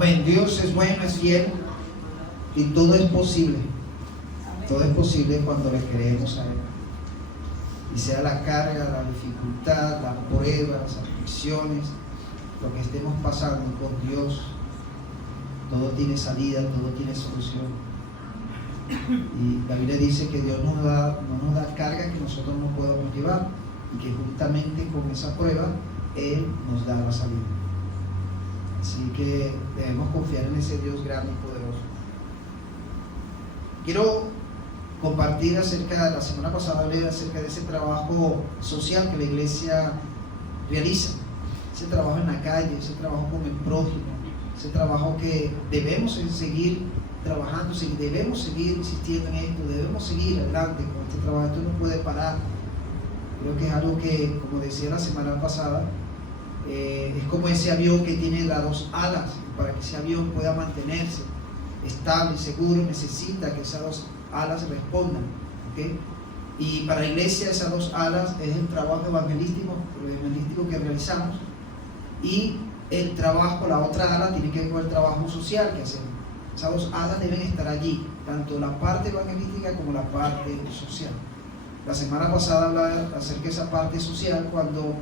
Amén. Dios es bueno, es fiel y todo es posible. Todo es posible cuando le creemos a Él. Y sea la carga, la dificultad, las pruebas, las aflicciones, lo que estemos pasando con Dios, todo tiene salida, todo tiene solución. Y la Biblia dice que Dios no nos da carga que nosotros no podamos llevar, y que juntamente con esa prueba Él nos da la salida. Así que debemos confiar en ese Dios grande y poderoso. Quiero compartir la semana pasada hablé acerca de ese trabajo social que la iglesia realiza, ese trabajo en la calle, ese trabajo con el prójimo, ese trabajo que debemos seguir trabajando, debemos seguir insistiendo en esto, debemos seguir adelante con este trabajo. Esto no puede parar. Creo que es algo que, como decía la semana pasada, es como ese avión que tiene las dos alas. Para que ese avión pueda mantenerse estable y seguro, necesita que esas dos alas respondan, ¿okay? Y para la iglesia esas dos alas es el trabajo evangelístico que realizamos, y el trabajo, la otra ala tiene que ver con el trabajo social que hacemos. Esas dos alas deben estar allí, tanto la parte evangelística como la parte social. La semana pasada hablaba acerca de esa parte social cuando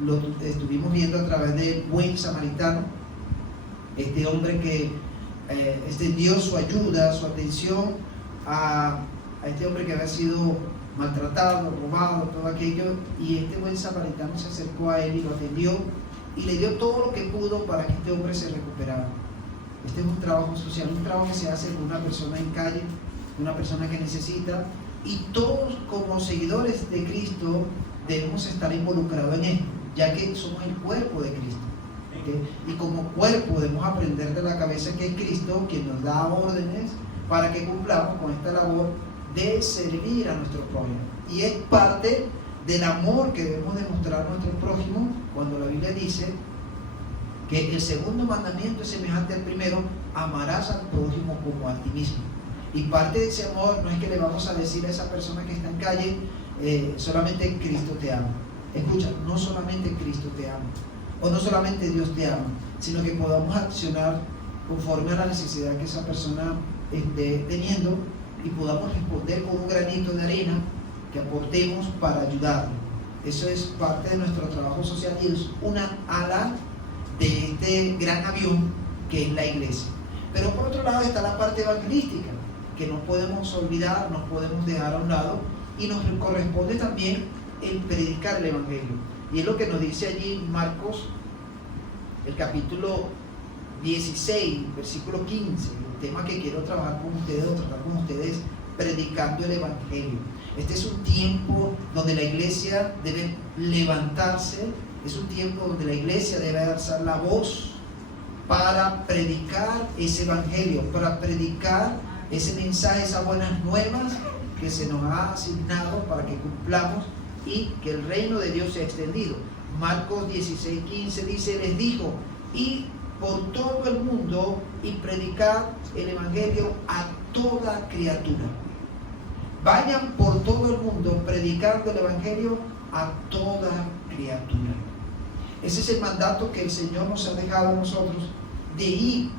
lo estuvimos viendo a través del buen samaritano, este hombre que extendió su ayuda, su atención a este hombre que había sido maltratado, robado, todo aquello, y este buen samaritano se acercó a él y lo atendió y le dio todo lo que pudo para que este hombre se recuperara. Este es un trabajo social, un trabajo que se hace con una persona en calle, una persona que necesita, y todos como seguidores de Cristo debemos estar involucrados en esto, ya que somos el cuerpo de Cristo. ¿Okay? Y como cuerpo debemos aprender de la cabeza que es Cristo quien nos da órdenes para que cumplamos con esta labor de servir a nuestro prójimo. Y es parte del amor que debemos demostrar a nuestro prójimo cuando la Biblia dice que el segundo mandamiento es semejante al primero: amarás al prójimo como a ti mismo. Y parte de ese amor no es que le vamos a decir a esa persona que está en calle, solamente Cristo te ama. Escucha, no solamente Cristo te ama, o no solamente Dios te ama, sino que podamos accionar conforme a la necesidad que esa persona esté teniendo, y podamos responder con un granito de arena que aportemos para ayudarlo. Eso es parte de nuestro trabajo social y es una ala de este gran avión que es la iglesia. Pero por otro lado está la parte evangelística, que no podemos olvidar, no podemos dejar a un lado, y nos corresponde también el predicar el evangelio. Y es lo que nos dice allí Marcos, el capítulo 16, versículo 15. El tema que quiero trabajar con ustedes o tratar con ustedes, predicando el evangelio. Este es un tiempo donde la iglesia debe levantarse, es un tiempo donde la iglesia debe alzar la voz para predicar ese evangelio, para predicar ese mensaje, esas buenas nuevas que se nos ha asignado para que cumplamos y que el reino de Dios sea extendido. Marcos 16:15 dice: les dijo, id por todo el mundo y predicad el evangelio a toda criatura. Vayan por todo el mundo predicando el evangelio a toda criatura. Ese es el mandato que el Señor nos ha dejado a nosotros, de ir.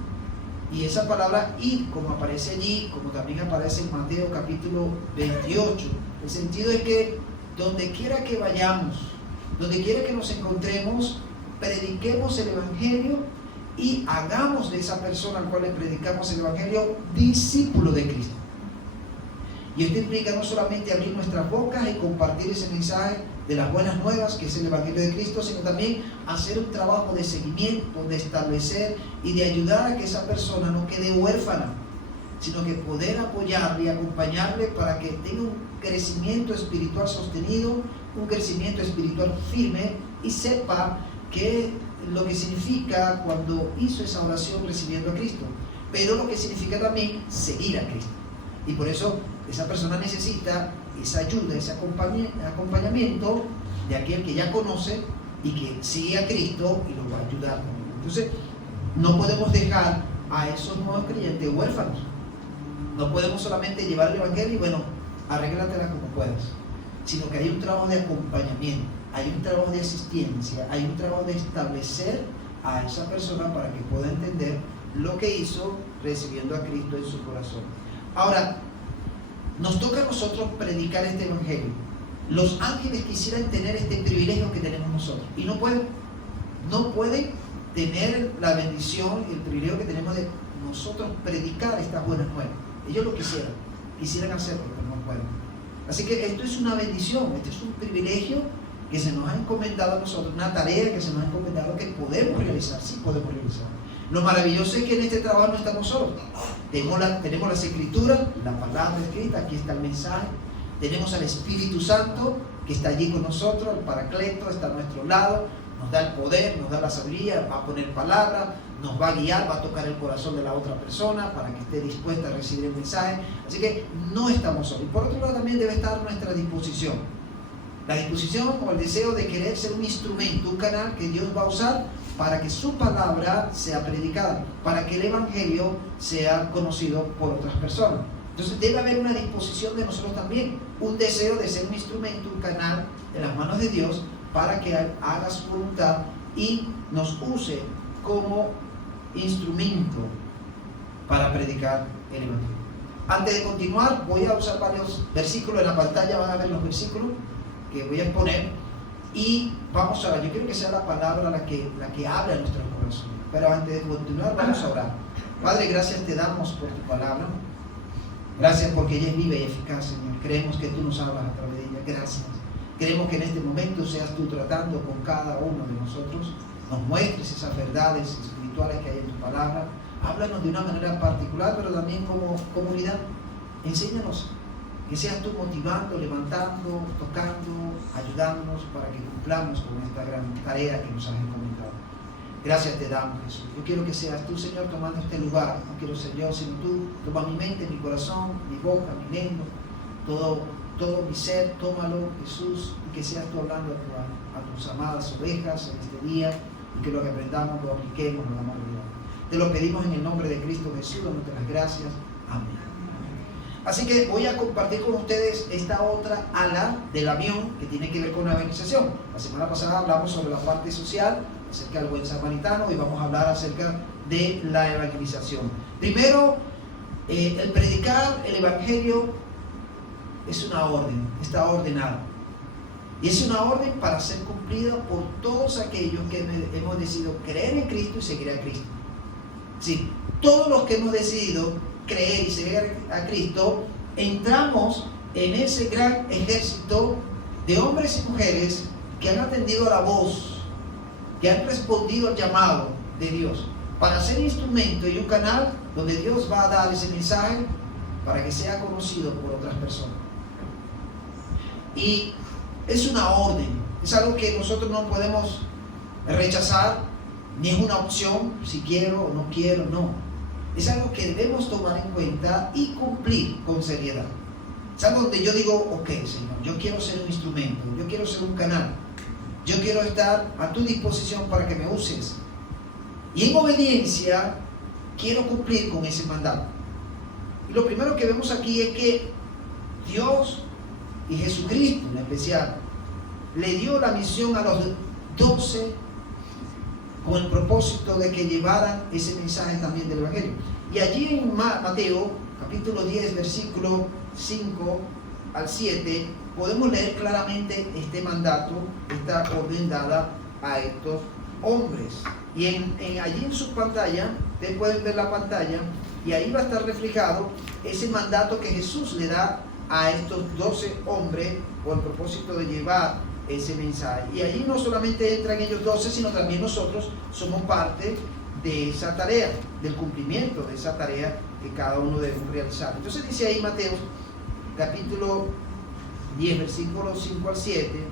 Y esa palabra ir, como aparece allí, como también aparece en Mateo capítulo 28, el sentido es que donde quiera que vayamos, donde quiera que nos encontremos, prediquemos el evangelio y hagamos de esa persona al cual le predicamos el evangelio discípulo de Cristo. Y esto implica no solamente abrir nuestras bocas y compartir ese mensaje de las buenas nuevas, que es el evangelio de Cristo, sino también hacer un trabajo de seguimiento, de establecer y de ayudar a que esa persona no quede huérfana, sino que poder apoyarle y acompañarle para que tenga un crecimiento espiritual sostenido, un crecimiento espiritual firme, y sepa qué lo que significa cuando hizo esa oración recibiendo a Cristo, pero lo que significa también seguir a Cristo. Y por eso esa persona necesita esa ayuda, ese acompañamiento de aquel que ya conoce y que sigue a Cristo y lo va a ayudar. Entonces, no podemos dejar a esos nuevos creyentes huérfanos. No podemos solamente llevar el evangelio y bueno, arréglatela como puedas, sino que hay un trabajo de acompañamiento, hay un trabajo de asistencia, hay un trabajo de establecer a esa persona para que pueda entender lo que hizo recibiendo a Cristo en su corazón. Ahora, nos toca a nosotros predicar este evangelio. Los ángeles quisieran tener este privilegio que tenemos nosotros y no pueden tener la bendición y el privilegio que tenemos de nosotros predicar estas buenas nuevas. Ellos lo quisieran hacerlo, pero no pueden. Así que esto es una bendición, esto es un privilegio que se nos ha encomendado a nosotros, una tarea que se nos ha encomendado que podemos realizar, sí podemos realizar. Lo maravilloso es que en este trabajo no estamos solos. Tenemos las escrituras, la palabra escrita, aquí está el mensaje. Tenemos al Espíritu Santo que está allí con nosotros, el Paracleto está a nuestro lado, nos da el poder, nos da la sabiduría, va a poner palabra, nos va a guiar, va a tocar el corazón de la otra persona para que esté dispuesta a recibir el mensaje. Así que no estamos solos. Y por otro lado también debe estar nuestra disposición. La disposición o el deseo de querer ser un instrumento, un canal que Dios va a usar para que su palabra sea predicada, para que el evangelio sea conocido por otras personas. Entonces debe haber una disposición de nosotros también, un deseo de ser un instrumento, un canal en las manos de Dios para que haga su voluntad y nos use como instrumento para predicar el evangelio. Antes de continuar, voy a usar varios versículos en la pantalla, van a ver los versículos que voy a exponer y vamos a orar. Yo quiero que sea la palabra la que habla en nuestros corazones. Pero antes de continuar, vamos a orar. Padre, gracias te damos por tu palabra. Gracias porque ella es viva y eficaz, Señor. Creemos que tú nos hablas a través de ella. Gracias. Queremos que en este momento seas tú tratando con cada uno de nosotros. Nos muestres esas verdades espirituales que hay en tu palabra. Háblanos de una manera particular, pero también como comunidad. Enséñanos. Que seas tú motivando, levantando, tocando, ayudándonos para que cumplamos con esta gran tarea que nos has encomendado. Gracias te damos, Jesús. Yo quiero que seas tú, Señor, tomando este lugar. No quiero ser yo, sino tú. Toma mi mente, mi corazón, mi boca, mi lengua, todo mi ser, tómalo, Jesús, y que seas tú hablando a tus amadas ovejas en este día, y que lo que aprendamos lo apliquemos en la realidad. Te lo pedimos en el nombre de Cristo Jesús, dándote las gracias. Amén. Así que voy a compartir con ustedes esta otra ala del avión que tiene que ver con la evangelización. La semana pasada hablamos sobre la parte social, acerca del buen samaritano, y vamos a hablar acerca de la evangelización. Primero, el predicar el evangelio es una orden, está ordenado. Y es una orden para ser cumplida por todos aquellos que hemos decidido creer en Cristo y seguir a Cristo. Sí, todos los que hemos decidido creer y seguir a Cristo, entramos en ese gran ejército de hombres y mujeres que han atendido a la voz, que han respondido al llamado de Dios, para ser instrumento y un canal donde Dios va a dar ese mensaje para que sea conocido por otras personas. Y es una orden, es algo que nosotros no podemos rechazar, ni es una opción, si quiero o no quiero, no. Es algo que debemos tomar en cuenta y cumplir con seriedad. Es algo donde yo digo, ok, Señor, yo quiero ser un instrumento, yo quiero ser un canal, yo quiero estar a tu disposición para que me uses. Y en obediencia, quiero cumplir con ese mandato. Y lo primero que vemos aquí es que Dios y Jesucristo en especial le dio la misión a los 12 con el propósito de que llevaran ese mensaje también del Evangelio. Y allí en Mateo, capítulo 10, versículo 5 al 7, podemos leer claramente este mandato, esta orden dada a estos hombres. Y allí en su pantalla, ustedes pueden ver la pantalla, y ahí va a estar reflejado ese mandato que Jesús le da a estos 12 hombres con el propósito de llevar ese mensaje. Y allí no solamente entran ellos 12, sino también nosotros somos parte de esa tarea, del cumplimiento de esa tarea que cada uno debemos realizar. Entonces dice ahí Mateo, capítulo 10, versículos 5 al 7,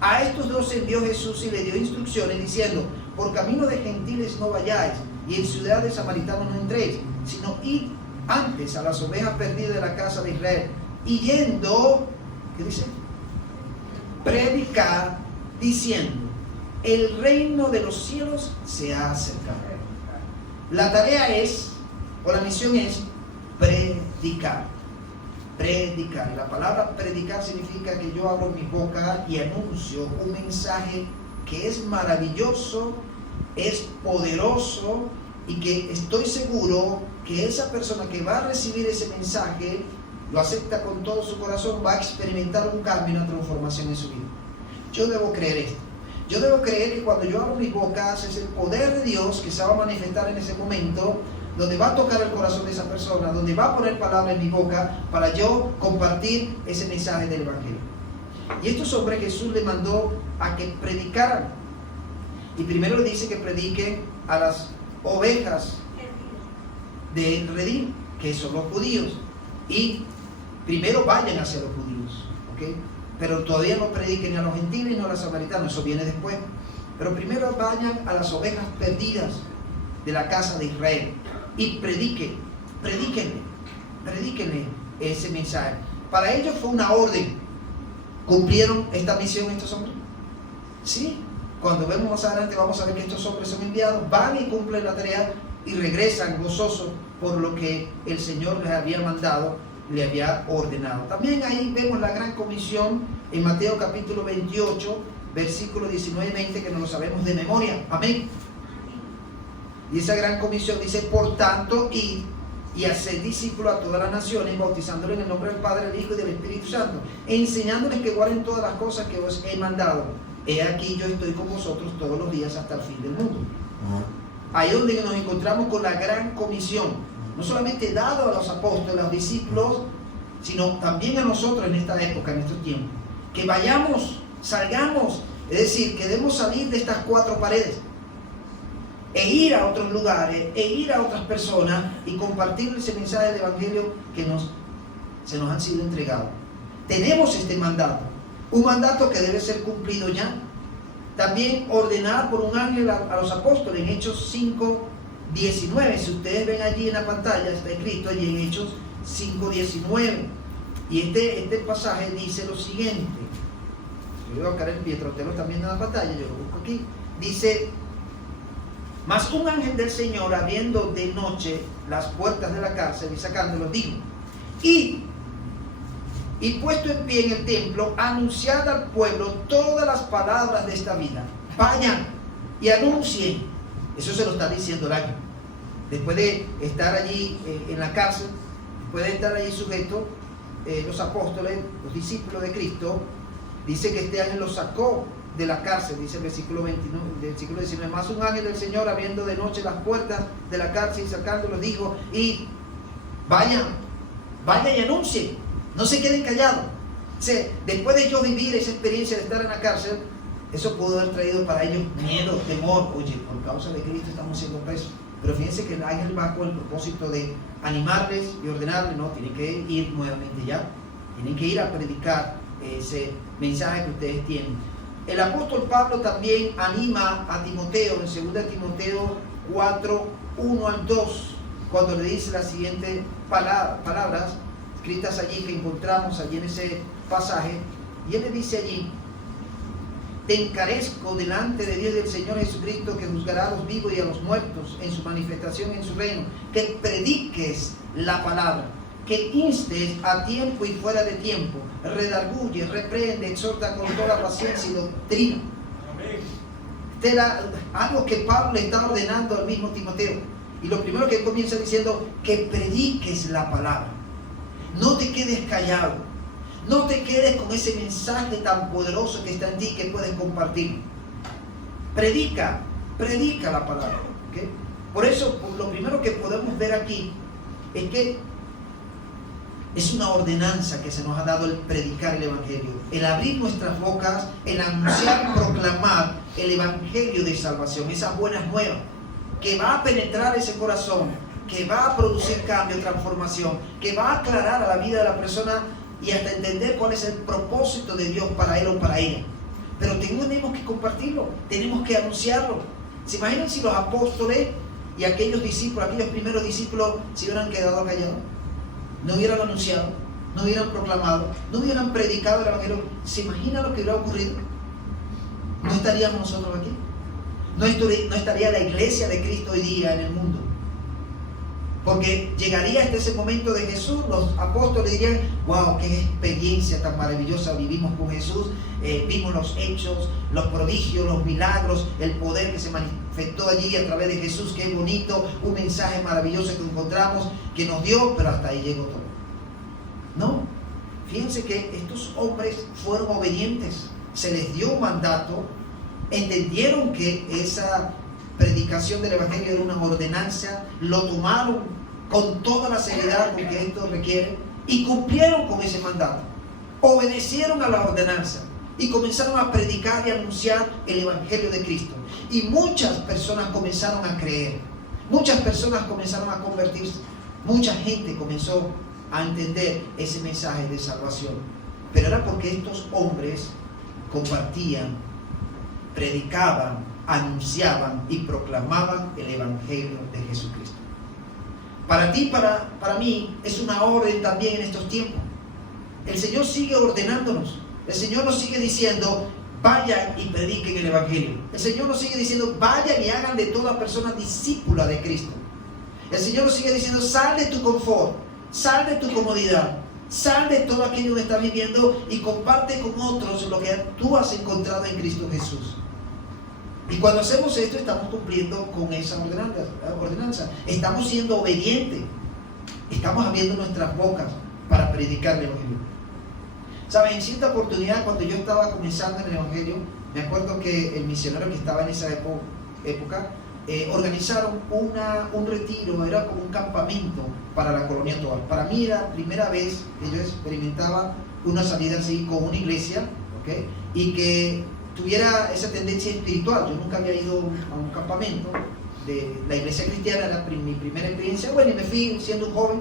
a estos 12 envió Jesús y le dio instrucciones diciendo, por camino de gentiles no vayáis, y en ciudad de samaritanos no entréis, sino id antes a las ovejas perdidas de la casa de Israel, y yendo, ¿qué dice? Predicar diciendo, el reino de los cielos se ha acercado. La tarea es, o la misión es, predicar. Predicar. La palabra predicar significa que yo abro mi boca y anuncio un mensaje que es maravilloso, es poderoso, y que estoy seguro que esa persona que va a recibir ese mensaje lo acepta con todo su corazón, va a experimentar un cambio, una transformación en su vida. Yo debo creer esto. Yo debo creer que cuando yo abro mis bocas es el poder de Dios que se va a manifestar en ese momento, donde va a tocar el corazón de esa persona, donde va a poner palabras en mi boca para yo compartir ese mensaje del Evangelio. Y estos hombres Jesús les mandó a que predicaran. Y primero le dice que prediquen a las ovejas del redil, que son los judíos. Y primero vayan hacia los judíos, ¿ok? Pero todavía no prediquen a los gentiles ni a los samaritanos, eso viene después. Pero primero vayan a las ovejas perdidas de la casa de Israel y predíquenle ese mensaje. Para ellos fue una orden. ¿Cumplieron esta misión estos hombres? Sí. Cuando vemos más adelante vamos a ver que estos hombres son enviados, van y cumplen la tarea y regresan gozosos por lo que el Señor les había mandado, le había ordenado. También ahí vemos la gran comisión en Mateo capítulo 28, versículos 19 y 20, que no lo sabemos de memoria. Amén. Y esa gran comisión dice: por tanto, id y haced discípulos a todas las naciones, bautizándoles en el nombre del Padre, del Hijo y del Espíritu Santo, enseñándoles que guarden todas las cosas que os he mandado. He aquí yo estoy con vosotros todos los días hasta el fin del mundo. Ahí es donde nos encontramos con la gran comisión, no solamente dado a los apóstoles, a los discípulos, sino también a nosotros en esta época, en estos tiempos. Que vayamos, salgamos, es decir, que debemos salir de estas cuatro paredes e ir a otros lugares, e ir a otras personas y compartir ese mensaje del Evangelio que se nos han sido entregados. Tenemos este mandato, un mandato que debe ser cumplido ya. También ordenado por un ángel a los apóstoles en Hechos 5:19. Si ustedes ven allí en la pantalla, está escrito allí en Hechos 5:19. Y este pasaje dice lo siguiente. Yo voy a buscar el Pietro, ustedes lo están viendo en la pantalla, yo lo busco aquí. Dice: mas un ángel del Señor, abriendo de noche las puertas de la cárcel y sacándolos, dijo: y puesto en pie en el templo, anunciad al pueblo todas las palabras de esta vida. Vayan y anuncien. Eso se lo está diciendo el ángel. Después de estar allí en la cárcel, después de estar allí sujetos, los apóstoles, los discípulos de Cristo, dice que este ángel los sacó de la cárcel, dice el versículo 29, versículo 19. Más un ángel del Señor, abriendo de noche las puertas de la cárcel y sacándolos, dijo: y vayan y anuncien. No se queden callados. O sea, después de ellos vivir esa experiencia de estar en la cárcel, eso pudo haber traído para ellos miedo, temor. Oye, por causa de Cristo estamos siendo presos. Pero fíjense que el ángel va con el propósito de animarles y ordenarles: no, tienen que ir nuevamente ya. Tienen que ir a predicar ese mensaje que ustedes tienen. El apóstol Pablo también anima a Timoteo en 2 Timoteo 4:1 al 2, cuando le dice las siguientes palabras escritas allí, que encontramos allí en ese pasaje. Y él le dice allí: te encarezco delante de Dios y del Señor Jesucristo, que juzgará a los vivos y a los muertos en su manifestación en su reino, que prediques la palabra, que instes a tiempo y fuera de tiempo, redarguye, reprende, exhorta con toda paciencia y doctrina. Este era algo que Pablo le está ordenando al mismo Timoteo. Y lo primero que comienza diciendo: que prediques la palabra. No te quedes callado. No te quedes con ese mensaje tan poderoso que está en ti, que puedes compartir. Predica la palabra, ¿okay? Por eso, lo primero que podemos ver aquí es que es una ordenanza que se nos ha dado el predicar el Evangelio, el abrir nuestras bocas, el anunciar, proclamar el Evangelio de salvación, esas buenas nuevas, que va a penetrar ese corazón, que va a producir cambio, transformación, que va a aclarar a la vida de la persona y hasta entender cuál es el propósito de Dios para él o para ella. Pero tenemos que compartirlo, tenemos que anunciarlo. ¿Se imaginan si los apóstoles y aquellos discípulos, aquellos primeros discípulos, se hubieran quedado callados? No hubieran anunciado, no hubieran proclamado, no hubieran predicado el Evangelio. ¿Se imagina lo que hubiera ocurrido? ¿No estaríamos nosotros aquí? ¿No estaría la iglesia de Cristo hoy día en el mundo? Porque llegaría hasta ese momento de Jesús, los apóstoles dirían, wow, qué experiencia tan maravillosa vivimos con Jesús, vimos los hechos, los prodigios, los milagros, el poder que se manifestó allí a través de Jesús, qué bonito, un mensaje maravilloso que encontramos, que nos dio, pero hasta ahí llegó todo. No, fíjense que estos hombres fueron obedientes, se les dio un mandato, entendieron que esa predicación del Evangelio era una ordenanza, lo tomaron con toda la seriedad porque esto requiere y cumplieron con ese mandato, obedecieron a la ordenanza y comenzaron a predicar y anunciar el Evangelio de Cristo, y muchas personas comenzaron a creer, muchas personas comenzaron a convertirse, mucha gente comenzó a entender ese mensaje de salvación, pero era porque estos hombres compartían, predicaban, anunciaban y proclamaban el Evangelio de Jesucristo. Para ti, para mí, es una orden también en estos tiempos. El Señor sigue ordenándonos. El Señor nos sigue diciendo, vayan y prediquen el Evangelio. El Señor nos sigue diciendo, vayan y hagan de toda persona discípula de Cristo. El Señor nos sigue diciendo, sal de tu confort, sal de tu comodidad, sal de todo aquello que estás viviendo y comparte con otros lo que tú has encontrado en Cristo Jesús. Y cuando hacemos esto, estamos cumpliendo con esa ordenanza. Estamos siendo obedientes. Estamos abriendo nuestras bocas para predicar el Evangelio. ¿Saben? En cierta oportunidad, cuando yo estaba comenzando en el Evangelio, me acuerdo que el misionero que estaba en esa época organizaron un retiro, era como un campamento para la colonia Toal. Para mí era la primera vez que yo experimentaba una salida así con una iglesia, ¿okay? Y que tuviera esa tendencia espiritual. Yo nunca había ido a un campamento de la iglesia cristiana, era mi primera experiencia. Bueno, y me fui siendo un joven,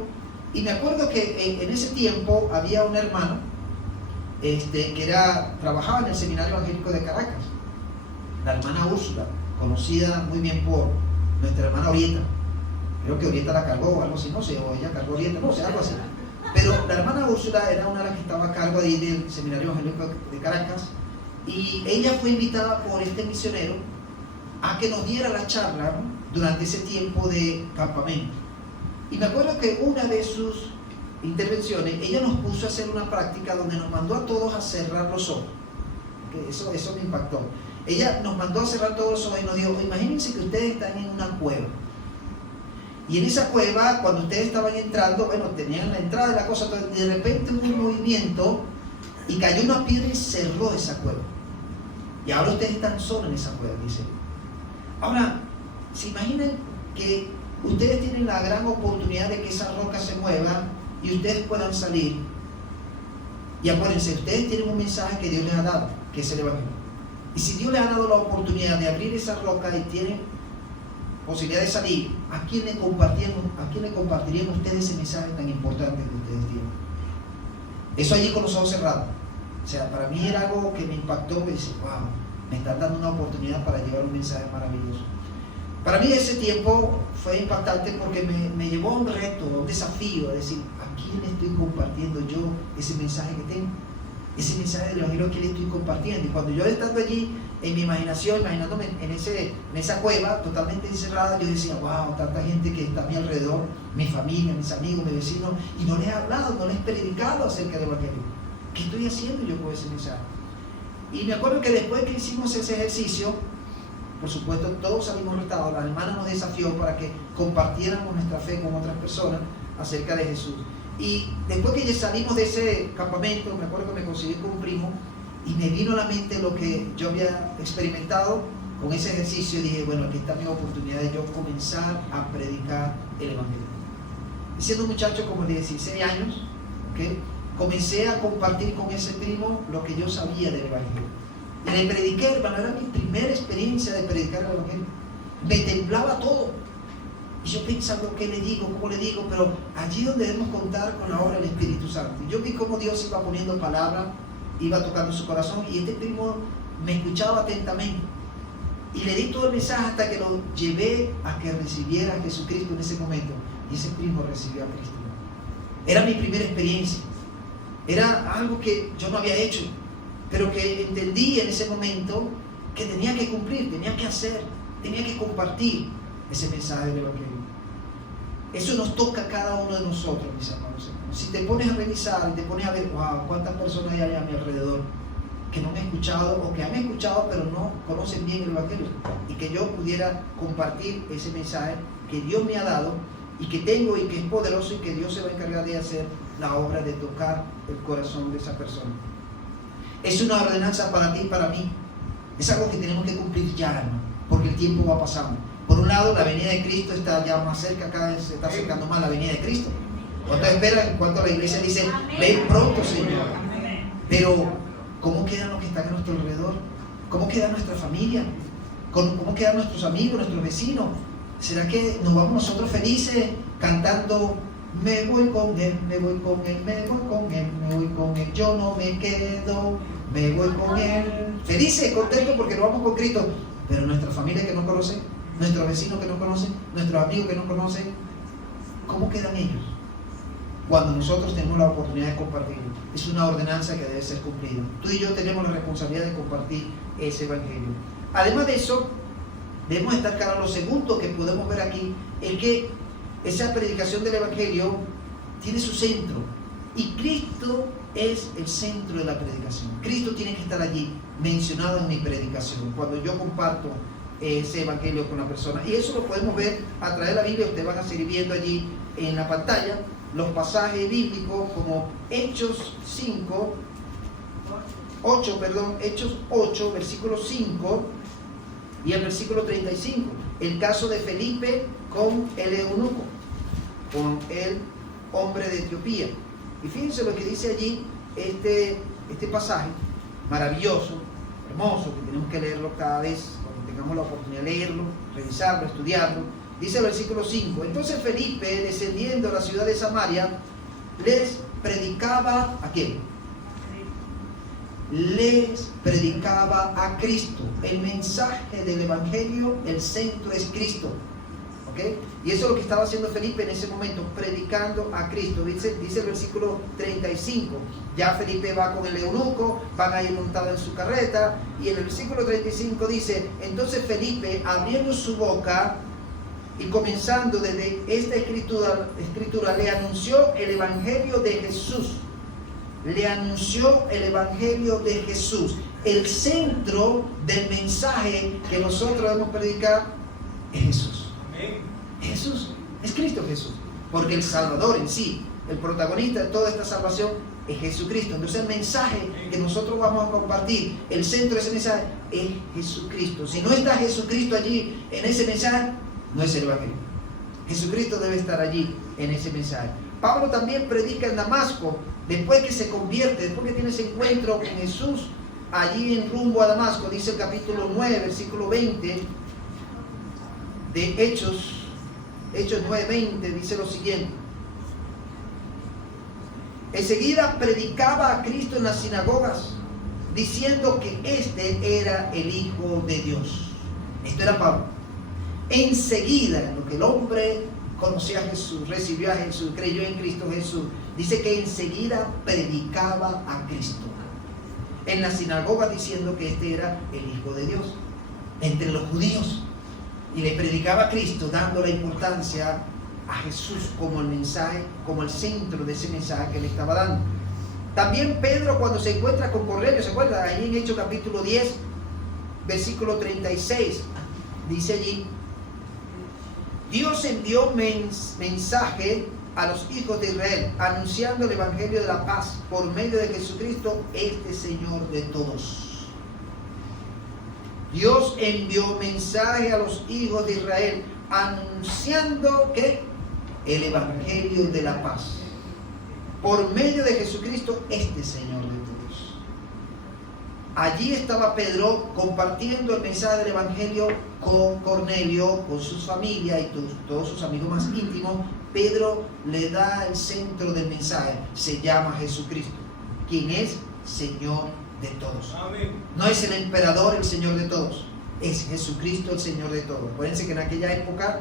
y me acuerdo que en ese tiempo había una hermana que trabajaba en el Seminario Evangélico de Caracas, la hermana Úrsula, conocida muy bien por nuestra hermana Orieta. Creo que Orieta la cargó o algo así, no sé, o ella cargó Orieta, no sé, algo así. Pero la hermana Úrsula era una de las que estaba a cargo del Seminario Evangélico de Caracas, y ella fue invitada por este misionero a que nos diera la charla, ¿no?, durante ese tiempo de campamento. Y me acuerdo que una de sus intervenciones, ella nos puso a hacer una práctica donde nos mandó a todos a cerrar los ojos. Eso me impactó. Ella nos mandó a cerrar todos los ojos y nos dijo, imagínense que ustedes están en una cueva. Y en esa cueva, cuando ustedes estaban entrando, bueno, tenían la entrada de la cosa, y de repente hubo un movimiento y cayó una piedra y cerró esa cueva. Y ahora ustedes están solos en esa cueva, dice. Ahora, ¿se imaginan que ustedes tienen la gran oportunidad de que esa roca se mueva y ustedes puedan salir? Y acuérdense, ustedes tienen un mensaje que Dios les ha dado, que es el Evangelio. Y si Dios les ha dado la oportunidad de abrir esa roca y tienen posibilidad de salir, ¿a quién le compartirían ustedes ese mensaje tan importante que ustedes tienen? Eso allí con los ojos cerrados. O sea, para mí era algo que me impactó, que dice, wow, me están dando una oportunidad para llevar un mensaje maravilloso. Para mí ese tiempo fue impactante porque me llevó a un reto, a un desafío, a decir, ¿a quién le estoy compartiendo yo ese mensaje que tengo? Ese mensaje del Evangelio que le estoy compartiendo. Y cuando yo estando allí, en mi imaginación, imaginándome en esa cueva totalmente encerrada, yo decía, wow, tanta gente que está a mi alrededor, mi familia, mis amigos, mis vecinos, y no les he hablado, no les he predicado acerca del Evangelio. ¿Qué estoy haciendo yo con ese mensaje? Y me acuerdo que después que hicimos ese ejercicio, por supuesto todos salimos retados, la hermana nos desafió para que compartiéramos nuestra fe con otras personas acerca de Jesús. Y después que ya salimos de ese campamento, me acuerdo que me conseguí con un primo y me vino a la mente lo que yo había experimentado con ese ejercicio, y dije, bueno, aquí está mi oportunidad de yo comenzar a predicar el Evangelio. Y siendo un muchacho como de 16 años, ¿okay?, comencé a compartir con ese primo lo que yo sabía del Evangelio. Y le prediqué, hermano, era mi primera experiencia de predicar el Evangelio. Me temblaba todo. Y yo pensando, ¿qué le digo? ¿Cómo le digo? Pero allí donde debemos contar con la obra del Espíritu Santo. Y yo vi cómo Dios iba poniendo palabras, iba tocando su corazón, y este primo me escuchaba atentamente. Y le di todo el mensaje hasta que lo llevé a que recibiera a Jesucristo en ese momento. Y ese primo recibió a Cristo. Era mi primera experiencia. Era algo que yo no había hecho, pero que entendí en ese momento que tenía que cumplir, tenía que hacer, tenía que compartir ese mensaje del Evangelio. Eso nos toca a cada uno de nosotros, mis amados hermanos. Si te pones a revisar y te pones a ver, wow, cuántas personas hay a mi alrededor que no me han escuchado o que han escuchado pero no conocen bien el Evangelio, y que yo pudiera compartir ese mensaje que Dios me ha dado y que tengo y que es poderoso, y que Dios se va a encargar de hacer la obra de tocar el corazón de esa persona. Es una ordenanza para ti y para mí. Es algo que tenemos que cumplir ya, hermano, porque el tiempo va pasando. Por un lado, la venida de Cristo está ya más cerca, cada vez se está acercando más la venida de Cristo. ¿Cuánto esperan? Cuando la iglesia dice, ven pronto, Señor? Pero, ¿cómo quedan los que están a nuestro alrededor? ¿Cómo queda nuestra familia? ¿Cómo quedan nuestros amigos, nuestros vecinos? ¿Será que nos vamos nosotros felices cantando, me voy con él, me voy con él, me voy con él, me voy con él, yo no me quedo, me voy con él? Felices, contentos porque nos vamos con Cristo. Pero nuestra familia que no conoce, nuestros vecinos que no conocen, nuestros amigos que no conocen, ¿cómo quedan ellos? Cuando nosotros tenemos la oportunidad de compartirlo. Es una ordenanza que debe ser cumplida. Tú y yo tenemos la responsabilidad de compartir ese Evangelio. Además de eso, debemos destacar lo segundo que podemos ver aquí, es que esa predicación del Evangelio tiene su centro, y Cristo es el centro de la predicación. Cristo tiene que estar allí, mencionado en mi predicación, cuando yo comparto ese Evangelio con la persona. Y eso lo podemos ver a través de la Biblia. Ustedes van a seguir viendo allí en la pantalla los pasajes bíblicos como Hechos 8, versículo 5 y el versículo 35. El caso de Felipe con el eunuco, con el hombre de Etiopía. Y fíjense lo que dice allí este pasaje maravilloso, hermoso, que tenemos que leerlo cada vez cuando tengamos la oportunidad de leerlo, revisarlo, estudiarlo. Dice el versículo 5: entonces Felipe, descendiendo a la ciudad de Samaria, les predicaba ¿a quién? Les predicaba a Cristo. El mensaje del Evangelio, el centro es Cristo. ¿Okay? Y eso es lo que estaba haciendo Felipe en ese momento, predicando a Cristo. Dice el versículo 35, ya Felipe va con el eunuco, van a ir montados en su carreta, y en el versículo 35 dice, entonces Felipe, abriendo su boca y comenzando desde esta escritura, le anunció el Evangelio de Jesús. Le anunció el Evangelio de Jesús. El centro del mensaje que nosotros debemos predicar es Jesús. Jesús, es Cristo Jesús, porque el Salvador en sí, el protagonista de toda esta salvación es Jesucristo. Entonces el mensaje que nosotros vamos a compartir, el centro de ese mensaje es Jesucristo. Si no está Jesucristo allí en ese mensaje, no es el Evangelio. Jesucristo debe estar allí en ese mensaje. Pablo también predica en Damasco, después que se convierte, después que tiene ese encuentro con Jesús allí en rumbo a Damasco. Dice el capítulo 9, versículo 20 de Hechos 9:20, dice lo siguiente: enseguida predicaba a Cristo en las sinagogas, diciendo que este era el Hijo de Dios. Esto era Pablo. Enseguida, en lo que el hombre conocía a Jesús, recibió a Jesús, creyó en Cristo Jesús, dice que enseguida predicaba a Cristo en las sinagogas, diciendo que este era el Hijo de Dios entre los judíos. Y le predicaba a Cristo, dando la importancia a Jesús como el mensaje, como el centro de ese mensaje que le estaba dando. También Pedro, cuando se encuentra con Cornelio, ¿se acuerda? Ahí en Hechos capítulo 10, versículo 36, dice allí: Dios envió mensaje a los hijos de Israel, anunciando el Evangelio de la paz por medio de Jesucristo, este Señor de todos. Dios envió mensaje a los hijos de Israel, anunciando que el Evangelio de la paz, por medio de Jesucristo, este Señor de todos. Allí estaba Pedro compartiendo el mensaje del Evangelio con Cornelio, con sus familias y todos sus amigos más íntimos. Pedro le da el centro del mensaje, se llama Jesucristo, quien es Señor de todos. Amén. No es el emperador el Señor de todos, es Jesucristo el Señor de todos. Acuérdense que en aquella época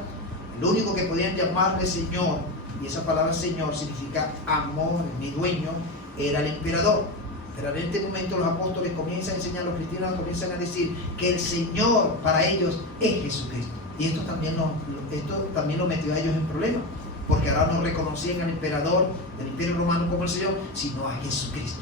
el único que podían llamarle Señor, y esa palabra Señor significa amor, mi dueño, era el emperador. Pero en este momento los apóstoles comienzan a enseñar, los cristianos comienzan a decir que el Señor para ellos es Jesucristo. Y esto también lo metió a ellos en problemas, porque ahora no reconocían al emperador del Imperio Romano como el Señor, sino a Jesucristo.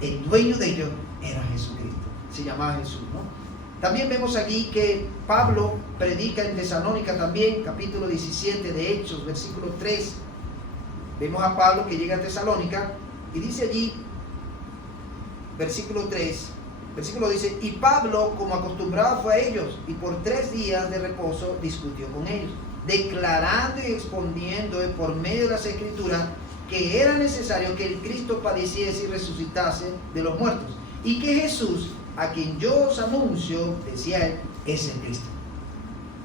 El dueño de ellos era Jesucristo, se llamaba Jesús, ¿no? También vemos aquí que Pablo predica en Tesalónica también, capítulo 17 de Hechos, versículo 3. Vemos a Pablo que llega a Tesalónica y dice allí, versículo 3, versículo dice, y Pablo, como acostumbrado fue a ellos, y por 3 días de reposo discutió con ellos, declarando y exponiendo por medio de las Escrituras que era necesario que el Cristo padeciese y resucitase de los muertos, y que Jesús, a quien yo os anuncio, decía él, es el Cristo.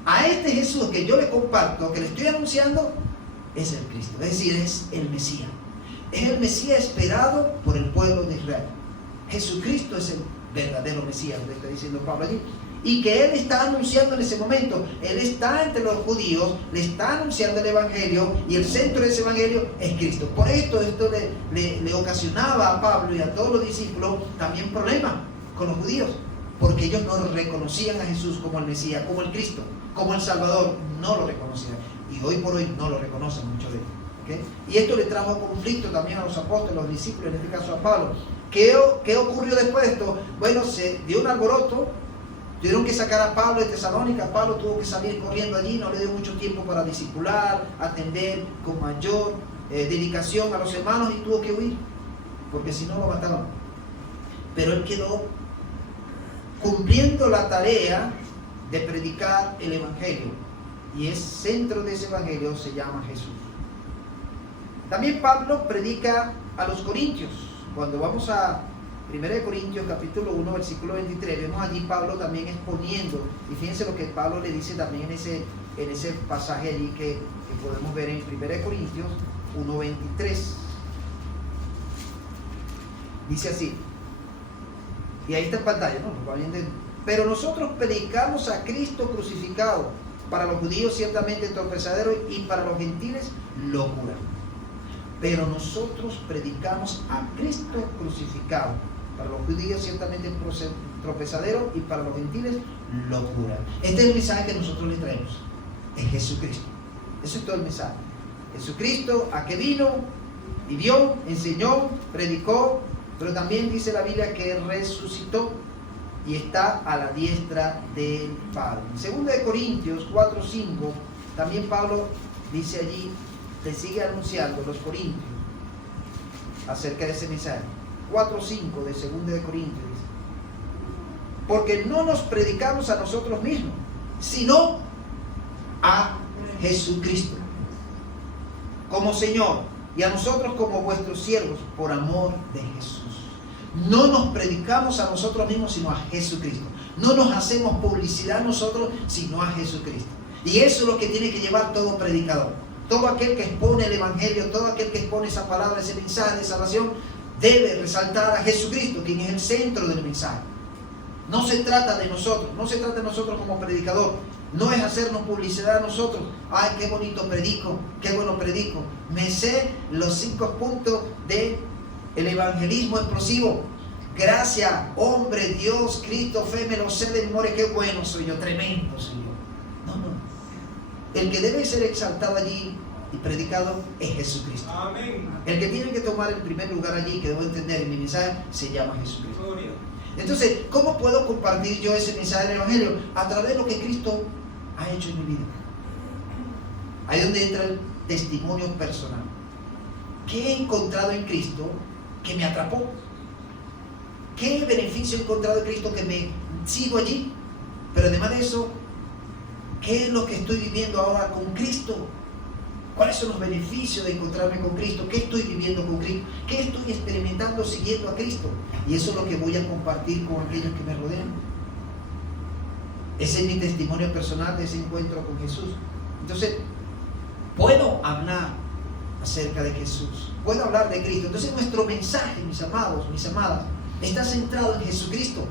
A este Jesús que yo le comparto, que le estoy anunciando, es el Cristo, es decir, es el Mesías. Es el Mesías esperado por el pueblo de Israel. Jesucristo es el verdadero Mesías, le está diciendo Pablo allí. Y que Él está anunciando en ese momento. Él está entre los judíos, le está anunciando el Evangelio, y el centro de ese Evangelio es Cristo. Por esto le ocasionaba a Pablo y a todos los discípulos también problemas con los judíos, porque ellos no reconocían a Jesús como el Mesías, como el Cristo, como el Salvador. No lo reconocían, y hoy por hoy no lo reconocen muchos de ellos, ¿okay? Y esto le trajo conflicto también a los apóstoles, a los discípulos, en este caso a Pablo. ¿Qué ocurrió después de esto? Bueno, se dio un alboroto, tuvieron que sacar a Pablo de Tesalónica. Pablo tuvo que salir corriendo allí, no le dio mucho tiempo para discipular, atender con mayor dedicación a los hermanos, y tuvo que huir, porque si no lo mataban. Pero él quedó cumpliendo la tarea de predicar el Evangelio, y el centro de ese Evangelio se llama Jesús. También Pablo predica a los corintios. Cuando vamos a 1 Corintios capítulo 1 versículo 23, vemos allí Pablo también exponiendo, y fíjense lo que Pablo le dice también en ese pasaje allí que podemos ver en 1 Corintios 1:23. Dice así, y ahí está en pantalla, ¿no? Pero nosotros predicamos a Cristo crucificado, para los judíos ciertamente tropezadero, y para los gentiles locura. Pero nosotros predicamos a Cristo crucificado, para los judíos ciertamente tropezadero, y para los gentiles locura. Este es el mensaje que nosotros les traemos, es Jesucristo. Eso es todo el mensaje. Jesucristo, ¿a qué vino? Vivió, enseñó, predicó, pero también dice la Biblia que resucitó y está a la diestra del Padre. En 2 Corintios 4:5, también Pablo dice allí, le sigue anunciando a los corintios acerca de ese mensaje. 4:5 de 2 Corintios dice, porque no nos predicamos a nosotros mismos, sino a Jesucristo como Señor, y a nosotros como vuestros siervos, por amor de Jesús. No nos predicamos a nosotros mismos, sino a Jesucristo. No nos hacemos publicidad nosotros, sino a Jesucristo. Y eso es lo que tiene que llevar todo predicador. Todo aquel que expone el Evangelio, todo aquel que expone esa palabra, ese mensaje de salvación, debe resaltar a Jesucristo, quien es el centro del mensaje. No se trata de nosotros, no se trata de nosotros como predicador. No es hacernos publicidad a nosotros. Ay, qué bonito predico, qué bueno predico. Me sé los 5 puntos del evangelismo explosivo. Gracia, hombre, Dios, Cristo, fe, me lo sé de memoria. Qué bueno soy yo, tremendo soy yo. No. El que debe ser exaltado allí y predicado es Jesucristo. Amén. El que tiene que tomar el primer lugar allí, que debo entender en mi mensaje, se llama Jesucristo. Gloria. Entonces, ¿cómo puedo compartir yo ese mensaje del Evangelio? A través de lo que Cristo ha hecho en mi vida. Ahí es donde entra el testimonio personal. ¿Qué he encontrado en Cristo que me atrapó? ¿Qué beneficio he encontrado en Cristo que me sigo allí? Pero además de eso, ¿qué es lo que estoy viviendo ahora con Cristo? ¿Cuáles son los beneficios de encontrarme con Cristo? ¿Qué estoy viviendo con Cristo? ¿Qué estoy experimentando siguiendo a Cristo? Y eso es lo que voy a compartir con aquellos que me rodean. Ese es mi testimonio personal de ese encuentro con Jesús. Entonces, puedo hablar acerca de Jesús, puedo hablar de Cristo. Entonces, nuestro mensaje, mis amados, mis amadas, está centrado en Jesucristo.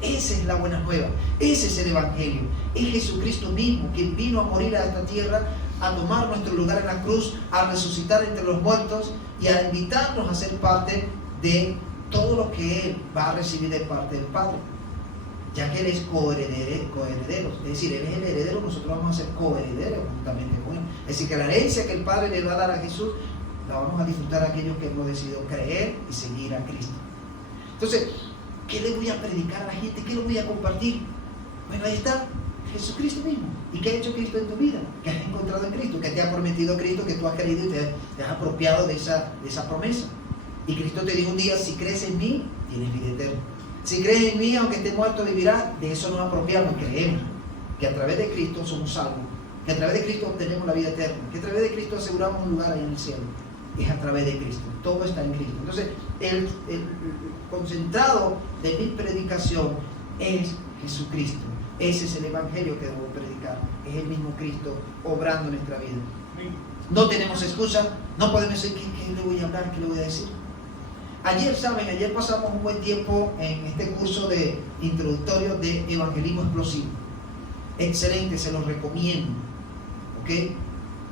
Esa es la buena nueva, ese es el Evangelio. Es Jesucristo mismo quien vino a morir a esta tierra, a tomar nuestro lugar en la cruz, a resucitar entre los muertos y a invitarnos a ser parte de todo lo que Él va a recibir de parte del Padre. ya que Él es coheredero, es decir, Él es el heredero, nosotros vamos a ser coherederos juntamente con Él. Es decir, que la herencia que el Padre le va a dar a Jesús, la vamos a disfrutar a aquellos que hemos decidido creer y seguir a Cristo. Entonces, ¿qué le voy a predicar a la gente? ¿Qué le voy a compartir? Bueno, ahí está Jesucristo mismo. ¿Y qué ha hecho Cristo en tu vida? ¿Qué has encontrado en Cristo? ¿Qué te ha prometido Cristo? Que tú has creído y te has apropiado de esa promesa. Y Cristo te dijo un día: si crees en mí, tienes vida eterna. Si crees en mí, aunque esté muerto, vivirás. De eso nos apropiamos y creemos que a través de Cristo somos salvos, que a través de Cristo obtenemos la vida eterna, que a través de Cristo aseguramos un lugar ahí en el cielo. Es a través de Cristo, todo está en Cristo. Entonces, el concentrado de mi predicación es Jesucristo. Ese es el evangelio que debo predicar. Es el mismo Cristo obrando en nuestra vida. No tenemos excusa, no podemos decir ¿qué le voy a hablar? ¿Qué le voy a decir? Ayer pasamos un buen tiempo en este curso de introductorio de evangelismo explosivo. Excelente, se los recomiendo. ¿Ok?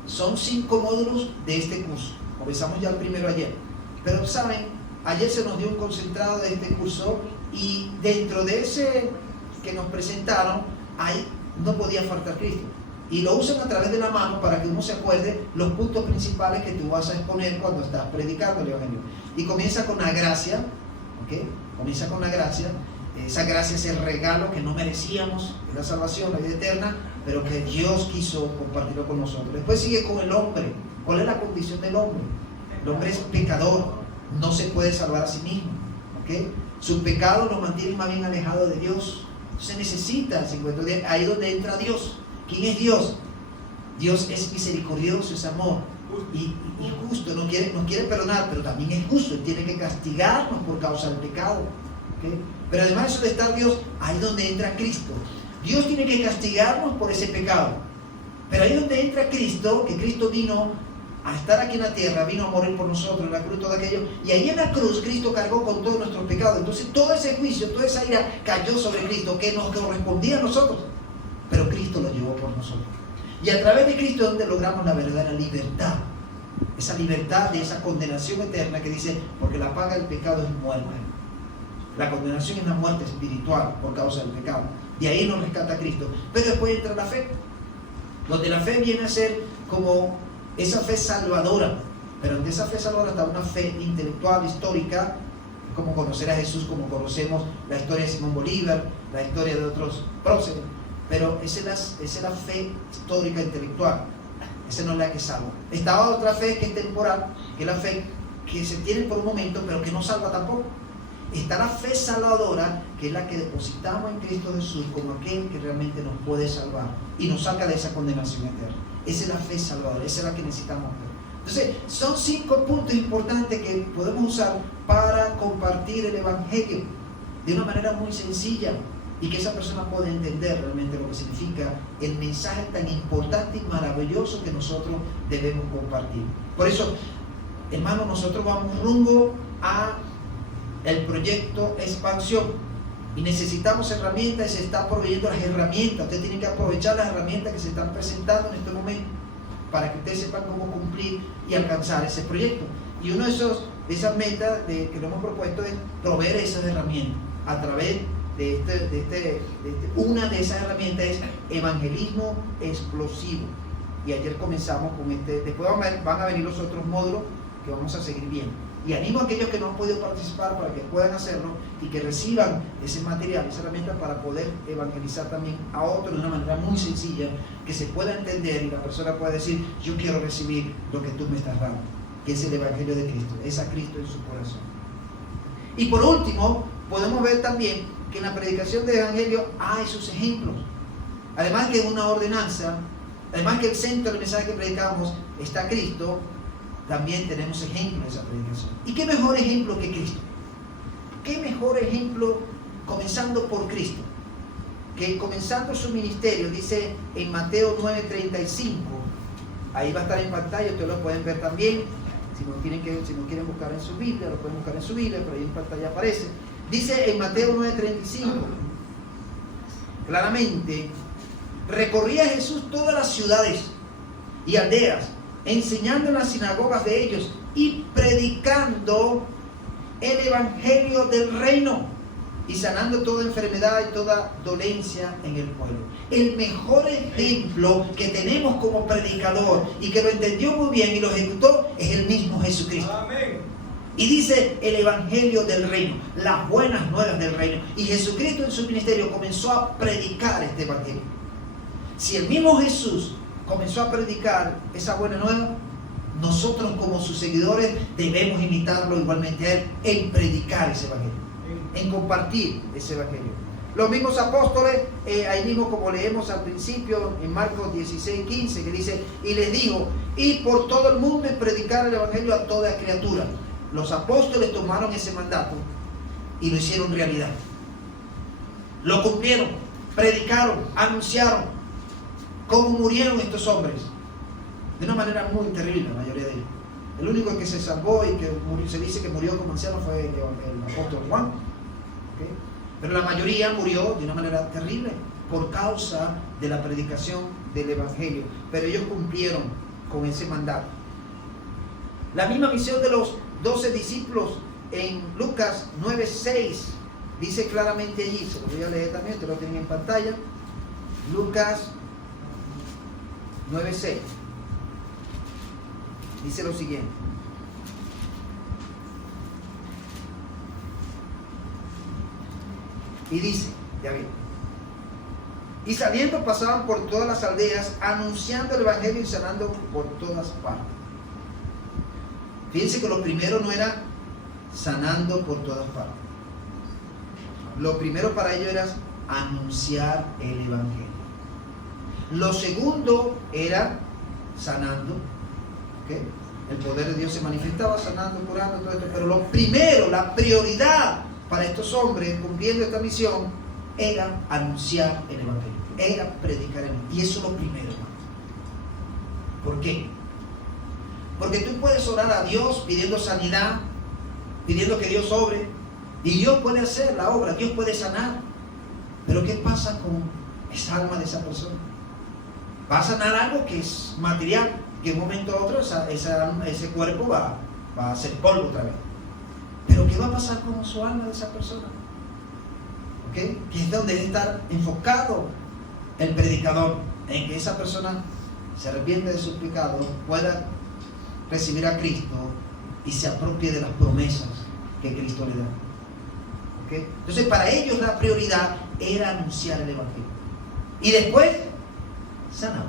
Son 5 módulos de este curso. Comenzamos ya el primero ayer. Pero saben, ayer se nos dio un concentrado de este curso y dentro de ese que nos presentaron, ahí no podía faltar Cristo. Y lo usan a través de la mano para que uno se acuerde los puntos principales que tú vas a exponer cuando estás predicando el evangelio. Y comienza con la gracia, ¿ok? Comienza con la gracia. Esa gracia es el regalo que no merecíamos, es la salvación, la vida eterna, pero que Dios quiso compartirlo con nosotros. Después sigue con el hombre. ¿Cuál es la condición del hombre? El hombre es pecador, no se puede salvar a sí mismo, ¿ok? Su pecado lo mantiene más bien alejado de Dios. Se necesita, ahí donde entra Dios. ¿Quién es Dios? Dios es misericordioso, es amor y justo, nos quiere perdonar, pero también es justo. Él tiene que castigarnos por causa del pecado, ¿okay? Pero además de eso de estar Dios, ahí donde entra Cristo. Dios tiene que castigarnos por ese pecado, pero ahí donde entra Cristo, que Cristo vino a estar aquí en la tierra, vino a morir por nosotros en la cruz, todo aquello, y ahí en la cruz Cristo cargó con todos nuestros pecados. Entonces todo ese juicio, toda esa ira cayó sobre Cristo, que nos correspondía a nosotros, pero Cristo lo llevó por nosotros. Y a través de Cristo es donde logramos la verdadera libertad, esa libertad de esa condenación eterna que dice, porque la paga del pecado es muerte. La condenación es la muerte espiritual por causa del pecado. De ahí nos rescata Cristo. Pero después entra la fe, donde la fe viene a ser como esa fe salvadora. Pero en esa fe salvadora está una fe intelectual, histórica, como conocer a Jesús, como conocemos la historia de Simón Bolívar, la historia de otros próceres. Pero esa es la fe histórica, intelectual. Esa no es la que salva. Está otra fe que es temporal, que es la fe que se tiene por un momento, pero que no salva tampoco. Está la fe salvadora, que es la que depositamos en Cristo Jesús como aquel que realmente nos puede salvar y nos saca de esa condenación eterna. Esa es la fe salvadora, esa es la que necesitamos. Entonces, son 5 puntos importantes que podemos usar para compartir el evangelio de una manera muy sencilla y que esa persona pueda entender realmente lo que significa el mensaje tan importante y maravilloso que nosotros debemos compartir. Por eso, hermanos, nosotros vamos rumbo a el proyecto expansión y necesitamos herramientas y se están proveyendo las herramientas. Ustedes tienen que aprovechar las herramientas que se están presentando en este momento para que ustedes sepan cómo cumplir y alcanzar ese proyecto. Y una de esas metas que lo hemos propuesto es proveer esas herramientas a través una de esas herramientas es evangelismo explosivo. Y ayer comenzamos con después van a venir los otros módulos que vamos a seguir viendo. Y animo a aquellos que no han podido participar para que puedan hacerlo y que reciban ese material, esa herramienta para poder evangelizar también a otros de una manera muy sencilla, que se pueda entender y la persona pueda decir, yo quiero recibir lo que tú me estás dando, que es el evangelio de Cristo, es a Cristo en su corazón. Y por último, podemos ver también que en la predicación del evangelio hay sus ejemplos. Además que es una ordenanza, además que el centro del mensaje que predicamos está Cristo, también tenemos ejemplos de esa predicación. ¿Y qué mejor ejemplo que Cristo? ¿Qué mejor ejemplo comenzando por Cristo? Que comenzando su ministerio, dice en Mateo 9:35, ahí va a estar en pantalla, ustedes lo pueden ver también, si no quieren buscar en su Biblia, lo pueden buscar en su Biblia, pero ahí en pantalla aparece. Dice en Mateo 9:35, claramente, recorría Jesús todas las ciudades y aldeas, enseñando en las sinagogas de ellos y predicando el evangelio del reino y sanando toda enfermedad y toda dolencia en el pueblo. El mejor ejemplo que tenemos como predicador y que lo entendió muy bien y lo ejecutó es el mismo Jesucristo. Amén. Y dice el evangelio del reino, las buenas nuevas del reino. Y Jesucristo en su ministerio comenzó a predicar este evangelio. Si el mismo Jesús comenzó a predicar esa buena nueva, nosotros como sus seguidores debemos imitarlo igualmente a él en predicar ese evangelio, en compartir ese evangelio. Los mismos apóstoles, ahí mismo como leemos al principio en Marcos 16:15, que dice: y les digo, id por todo el mundo y predicar el evangelio a toda criatura. Los apóstoles tomaron ese mandato y lo hicieron realidad. Lo cumplieron, predicaron, anunciaron. ¿Cómo murieron estos hombres? De una manera muy terrible, la mayoría de ellos. El único que se salvó y que murió, se dice que murió como anciano, fue el apóstol Juan. ¿Okay? Pero la mayoría murió de una manera terrible por causa de la predicación del evangelio. Pero ellos cumplieron con ese mandato. La misma misión de los 12 discípulos en Lucas 9:6 dice claramente allí, se lo voy a leer también, ustedes lo tienen en pantalla. Lucas 9:6 dice lo siguiente: y dice, ya bien, y saliendo pasaban por todas las aldeas anunciando el evangelio y sanando por todas partes. Fíjense que lo primero no era sanando por todas partes. Lo primero para ellos era anunciar el evangelio. Lo segundo era sanando. ¿Okay? El poder de Dios se manifestaba sanando, curando, todo esto. Pero lo primero, la prioridad para estos hombres cumpliendo esta misión era anunciar el evangelio. Era predicar el evangelio. Y eso es lo primero, hermano. ¿Por qué? Porque tú puedes orar a Dios pidiendo sanidad, pidiendo que Dios obre, y Dios puede hacer la obra, Dios puede sanar. Pero ¿qué pasa con esa alma de esa persona? Va a sanar algo que es material, que en un momento a otro ese cuerpo va a ser polvo otra vez. Pero ¿qué va a pasar con su alma de esa persona? ¿Okay? Que es donde debe estar enfocado el predicador, en que esa persona se arrepiente de sus pecados, pueda recibir a Cristo y se apropie de las promesas que Cristo le da. ¿Okay? Entonces para ellos la prioridad era anunciar el evangelio y después sanar.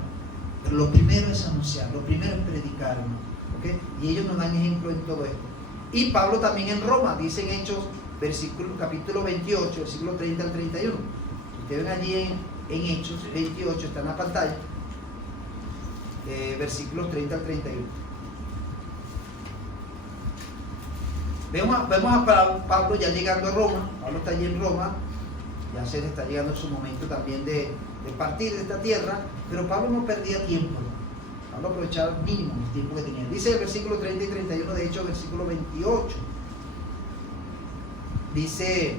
Pero lo primero es anunciar, lo primero es predicar, ¿no? ¿Okay? Y ellos nos dan ejemplo en todo esto. Y Pablo también en Roma, dice en Hechos capítulo 28, versículo 30 al 31. Ustedes ven allí en Hechos 28, está en la pantalla, versículos 30 al 31. Vemos a Pablo ya llegando a Roma. Pablo está allí en Roma, ya se le está llegando su momento también de partir de esta tierra, pero Pablo no perdía tiempo. Pablo aprovechaba el mínimo el tiempo que tenía. Dice el versículo 30 y 31, de hecho, versículo 28. Dice: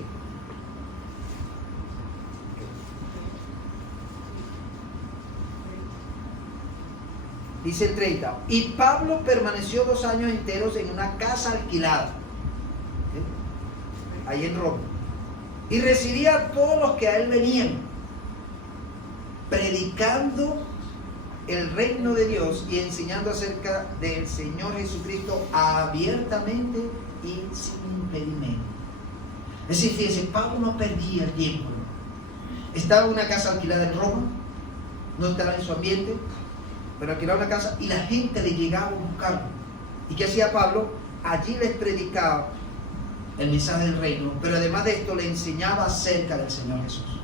dice el 30, y Pablo permaneció 2 años enteros en una casa alquilada, ahí en Roma, y recibía a todos los que a él venían, predicando el reino de Dios y enseñando acerca del Señor Jesucristo abiertamente y sin impedimento. Es decir, fíjense, Pablo no perdía el tiempo, ¿no? Estaba en una casa alquilada en Roma, no estaba en su ambiente, pero alquilaba una casa y la gente le llegaba a buscarlo. ¿Y qué hacía Pablo? Allí les predicaba el mensaje del reino, pero además de esto le enseñaba acerca del Señor Jesús.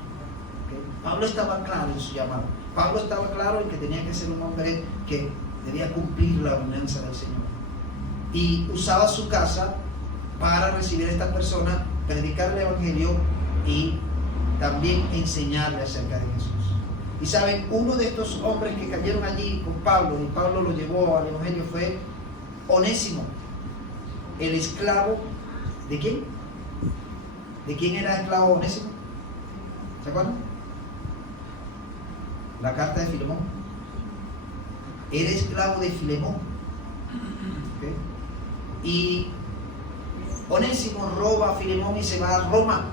¿Okay? Pablo estaba claro en su llamado. Pablo estaba claro en que tenía que ser un hombre que debía cumplir la ordenanza del Señor. Y usaba su casa para recibir a estas personas, predicar el evangelio y también enseñarle acerca de Jesús. Y saben, uno de estos hombres que cayeron allí con Pablo, y Pablo lo llevó al evangelio, fue Onésimo, el esclavo. ¿De quién? ¿De quién era esclavo Onésimo? ¿Se acuerdan? La carta de Filemón. Era esclavo de Filemón. ¿Okay? Y Onésimo roba a Filemón y se va a Roma.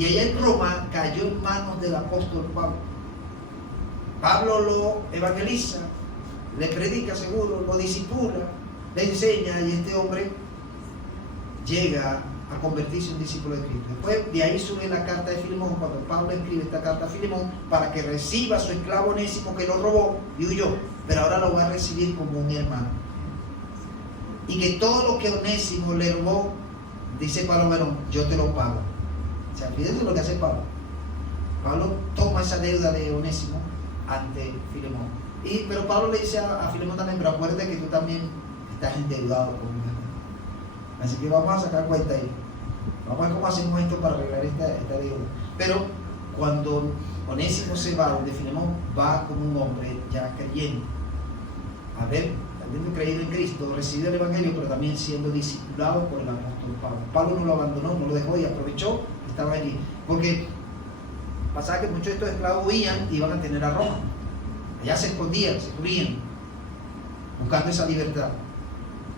Y allá en Roma cayó en manos del apóstol Pablo. Pablo lo evangeliza, le predica seguro, lo disipula, le enseña, y este hombre llega a convertirse en un discípulo de Cristo. Después de ahí sube la carta de Filemón, cuando Pablo escribe esta carta a Filemón para que reciba a su esclavo Onésimo que lo robó y huyó, pero ahora lo va a recibir como un hermano. Y que todo lo que Onésimo le robó, dice Pablo Verón, yo te lo pago. O sea, fíjense lo que hace Pablo. Pablo toma esa deuda de Onésimo ante Filemón. Pero Pablo le dice a Filemón también, pero acuérdate que tú también estás endeudado con mi hermano. Así que vamos a sacar cuenta ahí. Vamos a ver cómo hacemos esto para arreglar esta deuda. Pero cuando Onésimo se va donde Filemón, va como un hombre ya creyendo. Habiendo creído en Cristo, recibido el Evangelio, pero también siendo discipulado por el apóstol Pablo. Pablo no lo abandonó, no lo dejó y aprovechó que estaba allí. Porque pasaba que muchos de estos esclavos huían y iban a tener a Roma. Allá se escondían, se cubrían, buscando esa libertad.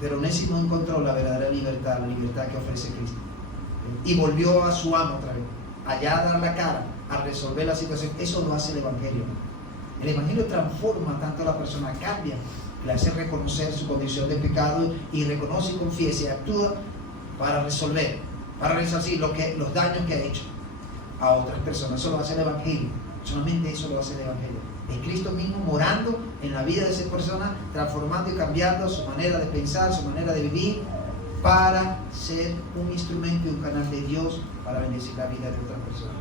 Pero Onésimo encontró la verdadera libertad, la libertad que ofrece Cristo. Y volvió a su amo otra vez, allá a dar la cara, a resolver la situación. Eso lo hace el Evangelio. El Evangelio transforma tanto a la persona, cambia, le hace reconocer su condición de pecado y reconoce y confiesa y actúa para resolver, para resarcir los daños que ha hecho a otras personas. Eso lo hace el Evangelio. Solamente eso lo hace el Evangelio. Es Cristo mismo morando en la vida de esa persona, transformando y cambiando su manera de pensar, su manera de vivir, para ser un instrumento y un canal de Dios para bendecir la vida de otras personas.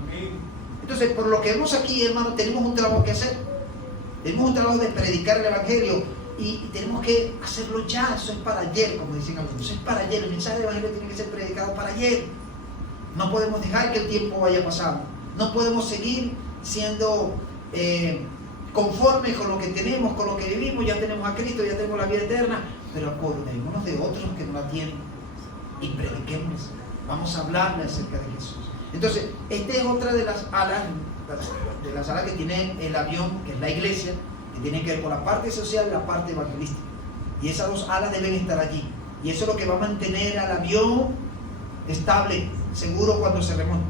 Entonces, por lo que vemos aquí, hermanos, tenemos un trabajo que hacer. Tenemos un trabajo de predicar el Evangelio y tenemos que hacerlo ya. Eso es para ayer, como dicen algunos. Eso es para ayer. El mensaje del Evangelio tiene que ser predicado para ayer. No podemos dejar que el tiempo vaya pasando. No podemos seguir siendo conformes con lo que tenemos, con lo que vivimos. Ya tenemos a Cristo, ya tenemos la vida eterna, pero acordémonos de otros que no la tienen y prediquemos. Vamos a hablarle acerca de Jesús. Entonces, esta es otra de las alas que tiene el avión, que es la iglesia, que tiene que ver con la parte social y la parte evangelística. Y esas dos alas deben estar allí. Y eso es lo que va a mantener al avión estable, seguro cuando se remonte.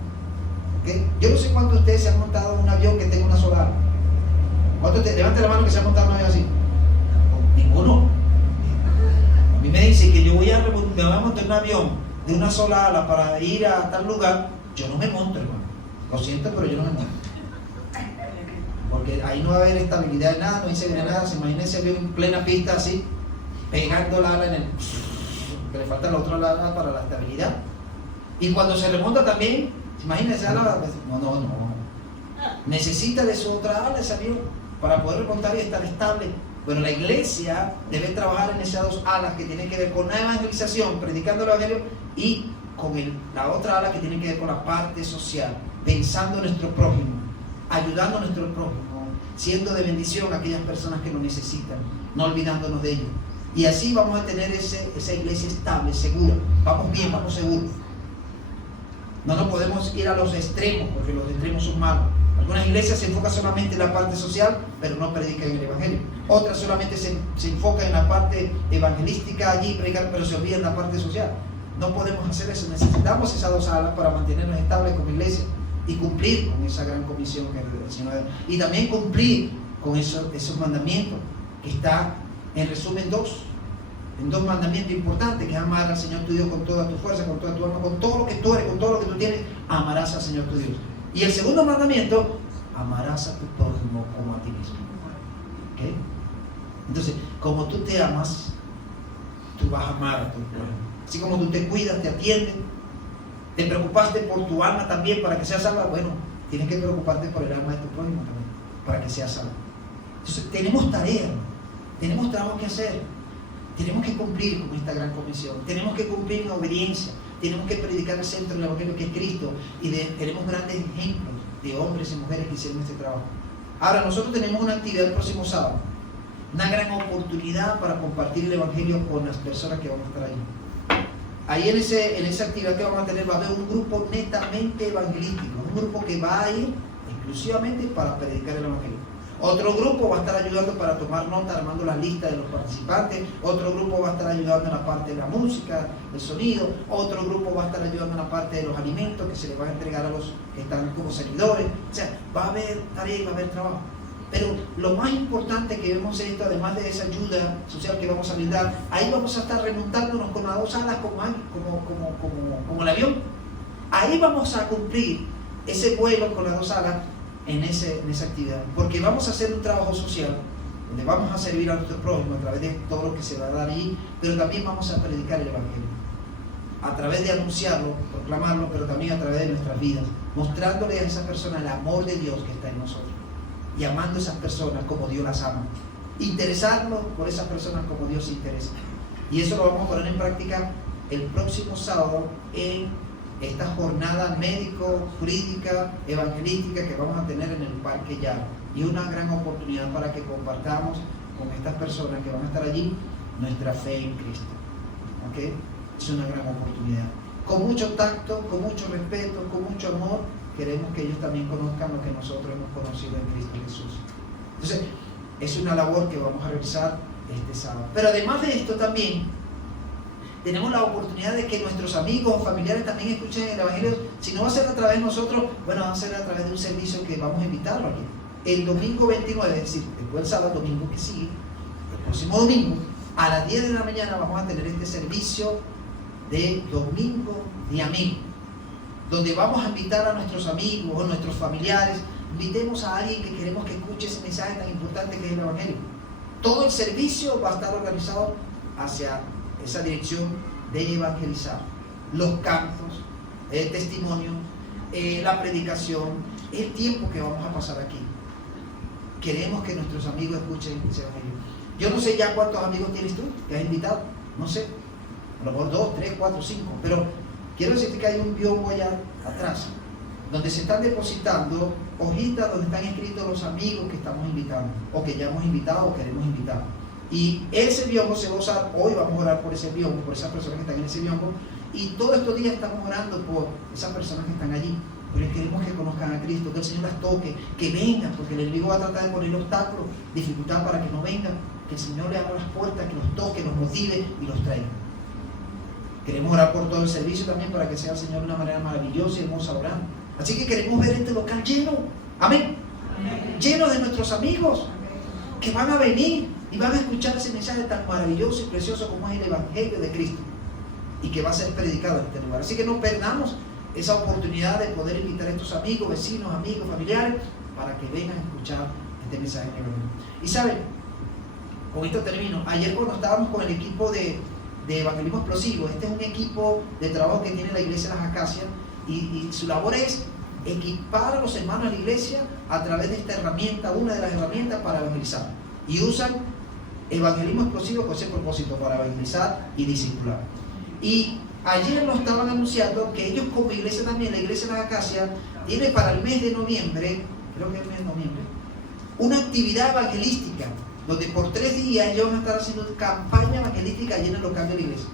¿Okay? Yo no sé cuántos de ustedes se han montado en un avión que tenga una sola ala. Levante la mano que se ha montado en un avión así. Ninguno. A mí me dicen que yo me voy a montar en un avión de una sola ala para ir a tal lugar. Yo no me monto, hermano. Lo siento, pero yo no me monto. Porque ahí no va a haber estabilidad de nada, no hay seguridad de nada. Se imagina ese avión en plena pista así, pegando la ala en el... que le falta la otra ala para la estabilidad. Y cuando se remonta también, imagínense ala, no. Necesita de su otra ala ese avión para poder remontar y estar estable. Bueno, la iglesia debe trabajar en esas dos alas que tienen que ver con la evangelización, predicando el evangelio, y con la otra ala que tiene que ver con la parte social, pensando en nuestro prójimo, ayudando a nuestro prójimo, siendo de bendición a aquellas personas que lo necesitan, no olvidándonos de ellos. Y así vamos a tener esa iglesia estable, segura. Vamos bien, vamos seguros. No nos podemos ir a los extremos, porque los extremos son malos. Algunas iglesias se enfocan solamente en la parte social, pero no predican el evangelio. Otras solamente se enfocan en la parte evangelística allí, predican, pero se olvidan la parte social. No podemos hacer eso. Necesitamos esas dos alas para mantenernos estables como iglesia y cumplir con esa gran comisión que el Señor da. Y también cumplir con esos mandamientos, que está en resumen en dos mandamientos importantes, que es amar al Señor tu Dios con toda tu fuerza, con toda tu alma, con todo lo que tú eres, con todo lo que tú tienes. Amarás al Señor tu Dios. Y el segundo mandamiento, amarás a tu prójimo como a ti mismo. ¿Okay? Entonces, como tú te amas, tú vas a amar a tu prójimo. Así como tú te cuidas, te atiendes, te preocupaste por tu alma también para que sea salva, bueno, tienes que preocuparte por el alma de tu prójimo también, para que sea salva. Entonces, tenemos tarea, tenemos trabajo que hacer, tenemos que cumplir con esta gran comisión, tenemos que cumplir en obediencia, tenemos que predicar el centro del evangelio que es Cristo, y tenemos grandes ejemplos de hombres y mujeres que hicieron este trabajo. Ahora, nosotros tenemos una actividad el próximo sábado, una gran oportunidad para compartir el evangelio con las personas que van a estar allí. Ahí en esa actividad que vamos a tener va a haber un grupo netamente evangelístico, un grupo que va a ir exclusivamente para predicar el evangelio. Otro grupo va a estar ayudando para tomar nota, armando la lista de los participantes. Otro grupo va a estar ayudando en la parte de la música, del sonido. Otro grupo va a estar ayudando en la parte de los alimentos que se les va a entregar a los que están como servidores. O sea, va a haber tarea y va a haber trabajo. Pero lo más importante que vemos es esto, además de esa ayuda social que vamos a brindar, ahí vamos a estar remontándonos con las 2 alas como el avión. Ahí vamos a cumplir ese vuelo con las 2 alas en esa actividad, porque vamos a hacer un trabajo social donde vamos a servir a nuestro prójimo a través de todo lo que se va a dar allí, pero también vamos a predicar el Evangelio a través de anunciarlo, proclamarlo, pero también a través de nuestras vidas, mostrándole a esa persona el amor de Dios que está en nosotros y amando a esas personas como Dios las ama, interesarnos por esas personas como Dios se interesa. Y eso lo vamos a poner en práctica el próximo sábado en esta jornada médico-jurídica, evangelística que vamos a tener en el Parque Yaro. Y una gran oportunidad para que compartamos con estas personas que van a estar allí nuestra fe en Cristo. ¿Okay? Es una gran oportunidad. Con mucho tacto, con mucho respeto, con mucho amor, queremos que ellos también conozcan lo que nosotros hemos conocido en Cristo Jesús. Entonces, es una labor que vamos a realizar este sábado. Pero además de esto también tenemos la oportunidad de que nuestros amigos o familiares también escuchen el Evangelio. Si no va a ser a través de nosotros, bueno, va a ser a través de un servicio que vamos a invitarlo aquí. El domingo 29, es decir, después del sábado, el domingo que sigue, el próximo domingo, a las 10 de la mañana vamos a tener este servicio de Domingo de Amigos, donde vamos a invitar a nuestros amigos o nuestros familiares. Invitemos a alguien que queremos que escuche ese mensaje tan importante que es el Evangelio. Todo el servicio va a estar organizado hacia esa dirección de evangelizar. Los cantos, el testimonio, la predicación, el tiempo que vamos a pasar aquí. Queremos que nuestros amigos escuchen ese Evangelio. Yo no sé ya cuántos amigos tienes tú que has invitado, no sé, a lo mejor 2, 3, 4, 5, pero quiero decirte que hay un biombo allá atrás, donde se están depositando hojitas donde están escritos los amigos que estamos invitando, o que ya hemos invitado o queremos invitar. Y ese biombo se va a usar, hoy vamos a orar por ese biombo, por esas personas que están en ese biombo, y todos estos días estamos orando por esas personas que están allí, porque queremos que conozcan a Cristo, que el Señor las toque, que vengan, porque el enemigo va a tratar de poner obstáculos, dificultad para que no vengan, que el Señor le abra las puertas, que los toque, los motive y los traiga. Queremos orar por todo el servicio también para que sea el Señor de una manera maravillosa y hermosa orando. Así que queremos ver este local lleno, amén, lleno de nuestros amigos que van a venir y van a escuchar ese mensaje tan maravilloso y precioso como es el Evangelio de Cristo y que va a ser predicado en este lugar. Así que no perdamos esa oportunidad de poder invitar a estos amigos, vecinos, amigos, familiares para que vengan a escuchar este mensaje de Evangelio. Y saben, con esto termino. Ayer cuando estábamos con el equipo de Evangelismo Explosivo, este es un equipo de trabajo que tiene la Iglesia de las Acacias y su labor es equipar a los hermanos de la iglesia a través de esta herramienta, una de las herramientas para evangelizar. Y usan Evangelismo Explosivo con ese propósito, para evangelizar y discipular. Y ayer nos estaban anunciando que ellos como iglesia también, la Iglesia de las Acacias, tiene para el mes de noviembre, creo que es el mes de noviembre, una actividad evangelística, donde por 3 días ellos van a estar haciendo campaña evangelística allí en el local de la iglesia.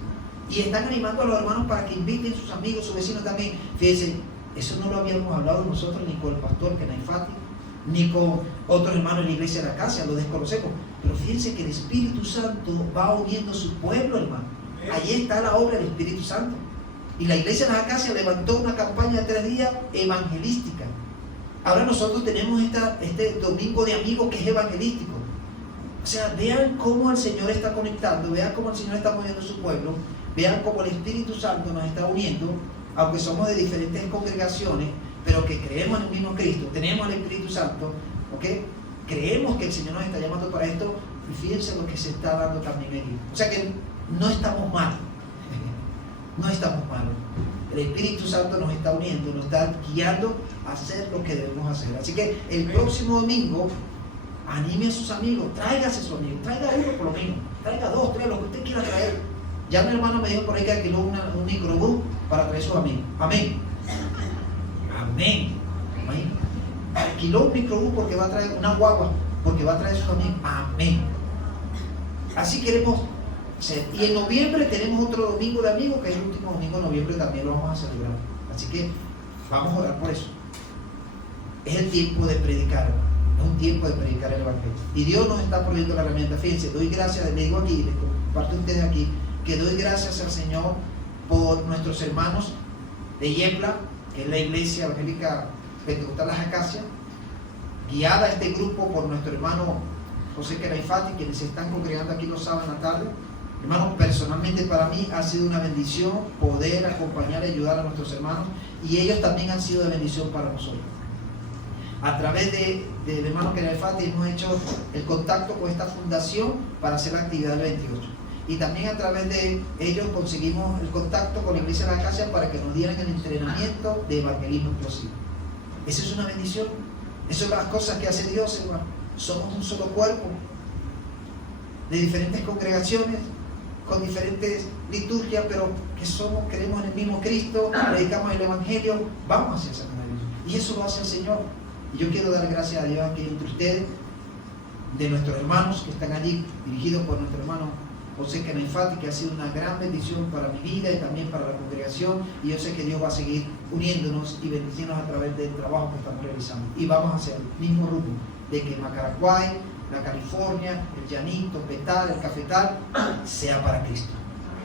Y están animando a los hermanos para que inviten a sus amigos, sus vecinos también. Fíjense, eso no lo habíamos hablado nosotros ni con el pastor Kenaifati, ni con otros hermanos de la Iglesia de la Acacia, lo desconocemos. Pero fíjense que el Espíritu Santo va uniendo su pueblo, hermano. Allí está la obra del Espíritu Santo. Y la Iglesia de las Acacias levantó una campaña de 3 días evangelística. Ahora nosotros tenemos este domingo de amigos que es evangelístico. O sea, vean cómo el Señor está conectando, vean cómo el Señor está moviendo su pueblo, vean cómo el Espíritu Santo nos está uniendo, aunque somos de diferentes congregaciones, pero que creemos en el mismo Cristo, tenemos al Espíritu Santo, ¿ok? Creemos que el Señor nos está llamando para esto, y fíjense lo que se está dando también aquí. O sea que no estamos mal, no estamos mal. El Espíritu Santo nos está uniendo, nos está guiando a hacer lo que debemos hacer. Así que el próximo domingo, anime a sus amigos, tráigase a su amigo, traiga uno por lo menos, traiga 2, 3, lo que usted quiera traer. Ya mi hermano me dijo por ahí que alquiló un microbús para traer a sus amigos. Amén. Amén. Amén. Alquiló un microbús porque va a traer una guagua, porque va a traer a sus amigos. Amén. Así queremos ser. Y en noviembre tenemos otro domingo de amigos, que es el último domingo de noviembre, también lo vamos a celebrar. Así que vamos a orar por eso. Es el tiempo de predicar. Es un tiempo de predicar el Evangelio. Y Dios nos está proveyendo la herramienta. Fíjense, doy gracias, le digo aquí, les comparto a ustedes aquí, que doy gracias al Señor por nuestros hermanos de Yembla, que es la iglesia evangélica Pentecostal Las Acacias, guiada a este grupo por nuestro hermano José Queraifati, quienes se están congregando aquí los sábados en la tarde. Hermanos, personalmente para mí ha sido una bendición poder acompañar y ayudar a nuestros hermanos, y ellos también han sido de bendición para nosotros. A través del hermano Queraifati hemos hecho el contacto con esta fundación para hacer la actividad del 28. Y también a través de ellos conseguimos el contacto con la iglesia de la Acacia para que nos dieran el entrenamiento de evangelismo explosivo. Esa es una bendición. Esas son las cosas que hace Dios, hermano. Somos un solo cuerpo, de diferentes congregaciones, con diferentes liturgias, pero que creemos en el mismo Cristo, predicamos el Evangelio, vamos hacia esa congregación. Y eso lo hace el Señor. Y yo quiero dar gracias a Dios aquí entre ustedes, de nuestros hermanos que están allí, dirigidos por nuestro hermano José Queraifati, que ha sido una gran bendición para mi vida y también para la congregación, y yo sé que Dios va a seguir uniéndonos y bendiciéndonos a través del trabajo que estamos realizando. Y vamos hacia el mismo rumbo, de que Macaracuay, la California, el Llanito, Petal, el Cafetal, sea para Cristo.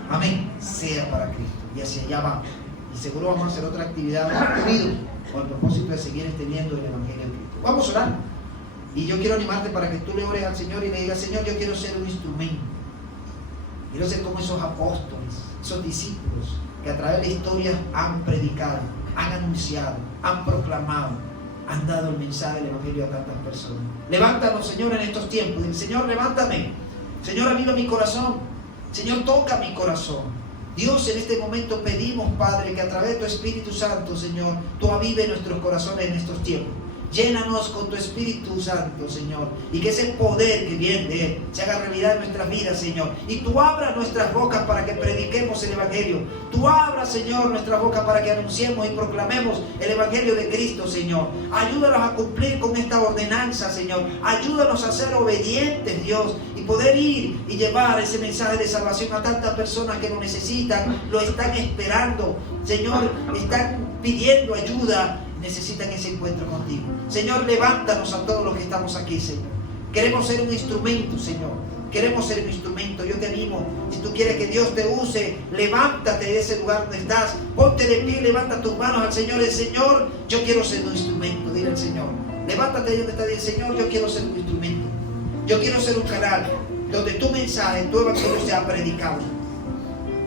Amén, sea para Cristo. Y hacia allá vamos. Y seguro vamos a hacer otra actividad unidos con el propósito de seguir extendiendo el Evangelio de Cristo. Vamos a orar. Y yo quiero animarte para que tú le ores al Señor y le digas: Señor, yo quiero ser un instrumento. Quiero ser como esos apóstoles, esos discípulos que a través de la historia han predicado, han anunciado, han proclamado, han dado el mensaje del Evangelio a tantas personas. Levántanos, Señor, en estos tiempos. Dile: Señor, levántame. Señor, aviva mi corazón. Señor, toca mi corazón. Dios, en este momento pedimos, Padre, que a través de tu Espíritu Santo, Señor, tú avive nuestros corazones en estos tiempos. Llénanos con tu Espíritu Santo, Señor, y que ese poder que viene de Él se haga realidad en nuestras vidas, Señor. Y tú abras nuestras bocas para que prediquemos el Evangelio. Tú abras, Señor, nuestras bocas para que anunciemos y proclamemos el Evangelio de Cristo, Señor. Ayúdanos a cumplir con esta ordenanza, Señor. Ayúdanos a ser obedientes, Dios, y poder ir y llevar ese mensaje de salvación a tantas personas que lo necesitan, lo están esperando, Señor, están pidiendo ayuda. Necesitan ese encuentro contigo. Señor, levántanos a todos los que estamos aquí, Señor. Queremos ser un instrumento, Señor. Queremos ser un instrumento. Yo te animo, si tú quieres que Dios te use, levántate de ese lugar donde estás. Ponte de pie, levanta tus manos al Señor. El Señor, yo quiero ser un instrumento. Dile al Señor. Levántate de donde estás. Dile: Señor, yo quiero ser un instrumento. Yo quiero ser un canal donde tu mensaje, tu evangelio sea predicado.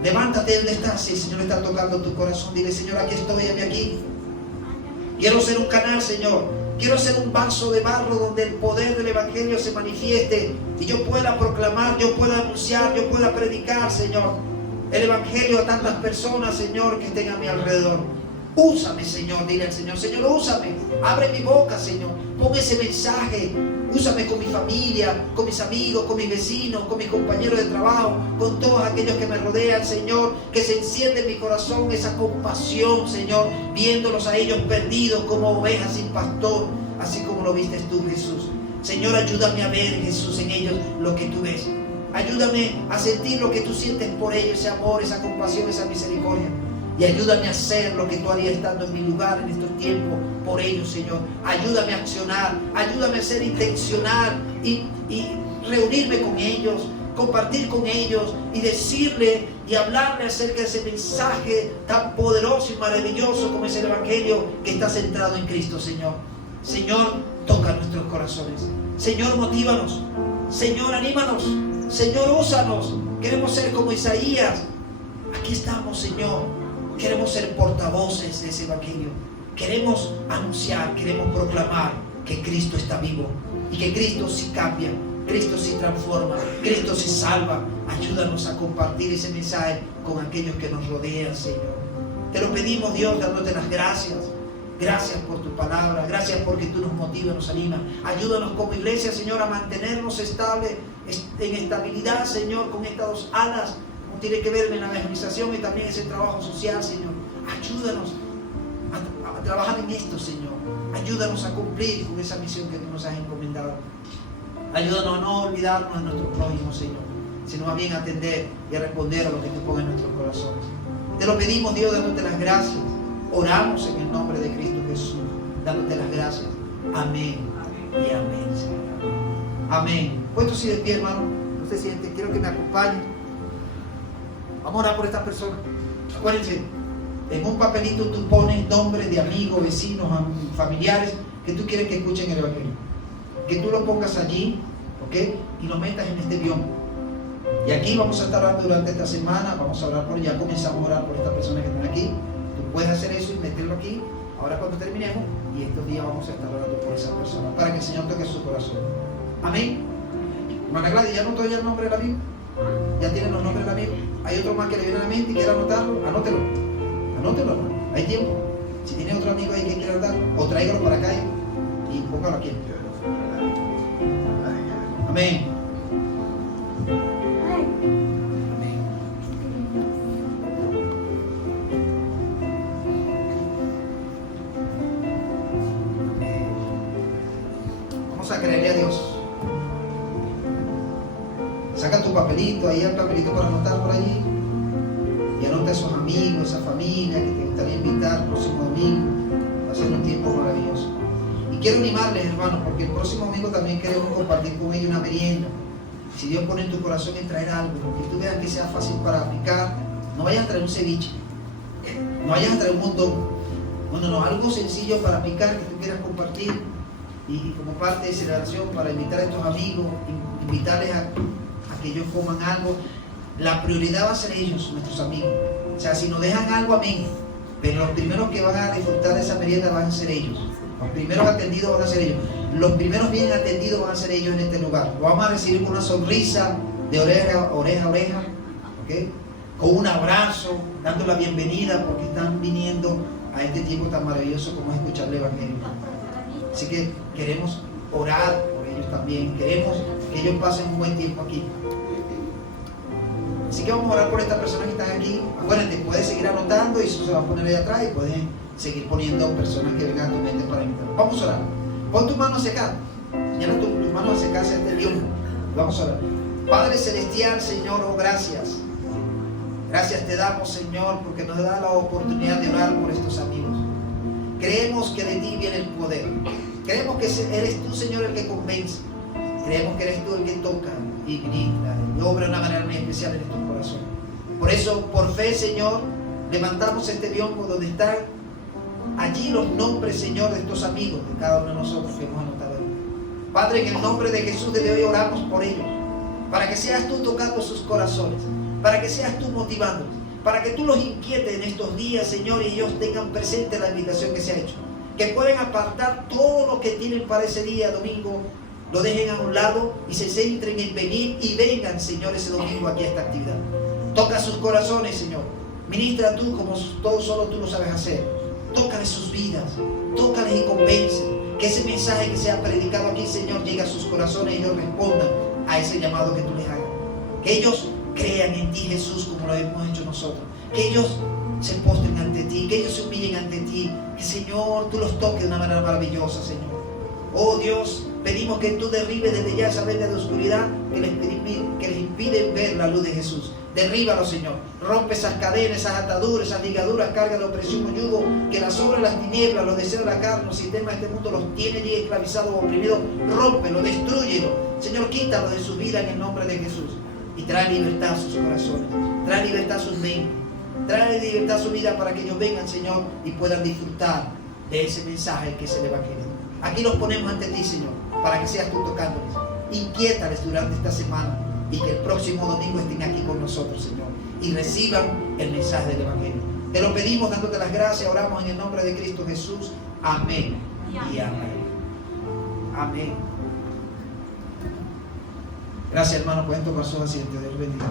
Levántate de donde estás. Si el Señor está tocando tu corazón, dile: Señor, aquí estoy, heme aquí. Quiero ser un canal, Señor. Quiero ser un vaso de barro donde el poder del Evangelio se manifieste y yo pueda proclamar, yo pueda anunciar, yo pueda predicar, Señor, el Evangelio a tantas personas, Señor, que estén a mi alrededor. Úsame, Señor. Dile al Señor: Señor, úsame. Abre mi boca, Señor. Pon ese mensaje. Úsame con mi familia, con mis amigos, con mis vecinos, con mis compañeros de trabajo, con todos aquellos que me rodean, Señor. Que se enciende en mi corazón esa compasión, Señor, viéndolos a ellos perdidos como ovejas sin pastor, así como lo viste tú, Jesús. Señor, ayúdame a ver, Jesús, en ellos lo que tú ves. Ayúdame a sentir lo que tú sientes por ellos, ese amor, esa compasión, esa misericordia. Y ayúdame a hacer lo que tú harías estando en mi lugar en estos tiempos por ellos, Señor. Ayúdame a accionar, ayúdame a ser intencional y reunirme con ellos, compartir con ellos y decirle y hablarle acerca de ese mensaje tan poderoso y maravilloso como es el Evangelio que está centrado en Cristo, Señor. Señor, toca nuestros corazones. Señor, motívanos. Señor, anímanos. Señor, úsanos. Queremos ser como Isaías. Aquí estamos, Señor. Queremos ser portavoces de ese Evangelio. Queremos anunciar, queremos proclamar que Cristo está vivo y que Cristo sí cambia, Cristo sí transforma, Cristo sí salva. Ayúdanos a compartir ese mensaje con aquellos que nos rodean, Señor. Te lo pedimos, Dios, dándote las gracias. Gracias por tu palabra, gracias porque tú nos motivas, nos animas. Ayúdanos como iglesia, Señor, a mantenernos estables, en estabilidad, Señor, con estas dos alas. Tiene que ver en la evangelización y también ese trabajo social, Señor. Ayúdanos a trabajar en esto, Señor. Ayúdanos a cumplir con esa misión que tú nos has encomendado. Ayúdanos a no olvidarnos de nuestro prójimo, Señor, sino a bien atender y a responder a lo que tú pones en nuestros corazones. Te lo pedimos, Dios, dándote las gracias. Oramos en el nombre de Cristo Jesús, dándote las gracias. Amén. y amén, Señor. Amén. Puestos de pie, hermano. No se siente, quiero que me acompañen. Vamos a orar por estas personas. Acuérdense, en un papelito tú pones nombres de amigos, vecinos, familiares que tú quieres que escuchen el Evangelio. Que tú lo pongas allí, ¿ok? Y lo metas en este idioma. Y aquí vamos a estar orando durante esta semana. Vamos a orar por, ya comenzamos a orar por estas personas que están aquí. Tú puedes hacer eso y meterlo aquí. Ahora cuando terminemos, y estos días vamos a estar orando por esas personas para que el Señor toque su corazón. Amén. Hermana Gladys, ¿ya anotó ya el nombre de la Biblia? ¿Ya tienen los nombres de la Biblia? ¿Hay otro más que le viene a la mente y quiera anotarlo? Anótelo. Anótelo, hermano. Hay tiempo. Si tiene otro amigo ahí que quiera anotar, o tráigalo para acá y póngalo aquí. Amén. Vamos a creerle a Dios. Saca tu papelito, ahí el papelito para anotar por allí. Y anota a esos amigos, esa familia que te gustaría invitar el próximo domingo. Va a ser un tiempo maravilloso. Y quiero animarles, hermanos, porque el próximo domingo también queremos compartir con ellos una merienda. Si Dios pone en tu corazón en traer algo, que tú veas que sea fácil para aplicar, no vayas a traer un ceviche, no vayas a traer un montón. No, algo sencillo para aplicar que tú quieras compartir y como parte de celebración para invitar a estos amigos, invitarles a que ellos coman algo. La prioridad va a ser ellos, nuestros amigos. O sea, si nos dejan algo, amén. Pero los primeros que van a disfrutar de esa merienda van a ser ellos. Los primeros atendidos van a ser ellos. Los primeros bien atendidos van a ser ellos en este lugar. Lo vamos a recibir con una sonrisa de oreja a oreja, ¿okay? Con un abrazo, dando la bienvenida porque están viniendo a este tiempo tan maravilloso como es escuchar el Evangelio. Así que queremos orar por ellos también. Queremos que ellos pasen un buen tiempo aquí. Así que vamos a orar por estas personas que están aquí. Acuérdate, puedes seguir anotando y eso se va a poner ahí atrás y puedes seguir poniendo personas que vengan a tu mente para invitar. Vamos a orar. Pon tu mano hacia acá. Señala tu mano hacia acá, hacia este idioma. Vamos a orar. Padre Celestial, Señor, oh gracias. Gracias te damos, Señor, porque nos da la oportunidad de orar por estos amigos. Creemos que de ti viene el poder. Creemos que eres tú, Señor, el que convence. Creemos que eres tú el que toca y ministra y obra de una manera muy especial en estos corazones. Por eso, por fe, Señor, levantamos este biombo donde están allí los nombres, Señor, de estos amigos, de cada uno de nosotros que hemos anotado hoy. Padre, en el nombre de Jesús desde hoy oramos por ellos, para que seas tú tocando sus corazones, para que seas tú motivándolos, para que tú los inquietes en estos días, Señor, y ellos tengan presente la invitación que se ha hecho, que pueden apartar todo lo que tienen para ese día, domingo, lo dejen a un lado y se centren en venir y vengan, Señor, ese domingo aquí a esta actividad. Toca sus corazones, Señor. Ministra tú como todo solo tú lo sabes hacer. Tócales sus vidas, tócales y convence. Que ese mensaje que se ha predicado aquí, Señor, llegue a sus corazones y ellos respondan a ese llamado que tú les hagas. Que ellos crean en ti, Jesús, como lo hemos hecho nosotros. Que ellos se postren ante ti, que ellos se humillen ante ti. Que, Señor, tú los toques de una manera maravillosa, Señor. Oh Dios, pedimos que tú derribes desde ya esa venda de oscuridad que les impide ver la luz de Jesús. Derríbalo, Señor. Rompe esas cadenas, esas ataduras, esas ligaduras, carga de opresión o yugo que las obras de las tinieblas, los deseos de la carne, los sistemas de este mundo los tiene ya esclavizados o oprimidos. Rómpelo, destrúyelo. Señor, quítalo de su vida en el nombre de Jesús. Y trae libertad a sus corazones. Trae libertad a sus mentes. Trae libertad a su vida para que ellos vengan, Señor, y puedan disfrutar de ese mensaje que es el Evangelio. Aquí los ponemos ante ti, Señor, para que seas tú tocándoles. Inquiétales durante esta semana y que el próximo domingo estén aquí con nosotros, Señor, y reciban el mensaje del Evangelio. Te lo pedimos dándote las gracias, oramos en el nombre de Cristo Jesús. Amén y amén. Amén. Gracias, hermano. Pueden tomar sus asientos. Dios bendiga.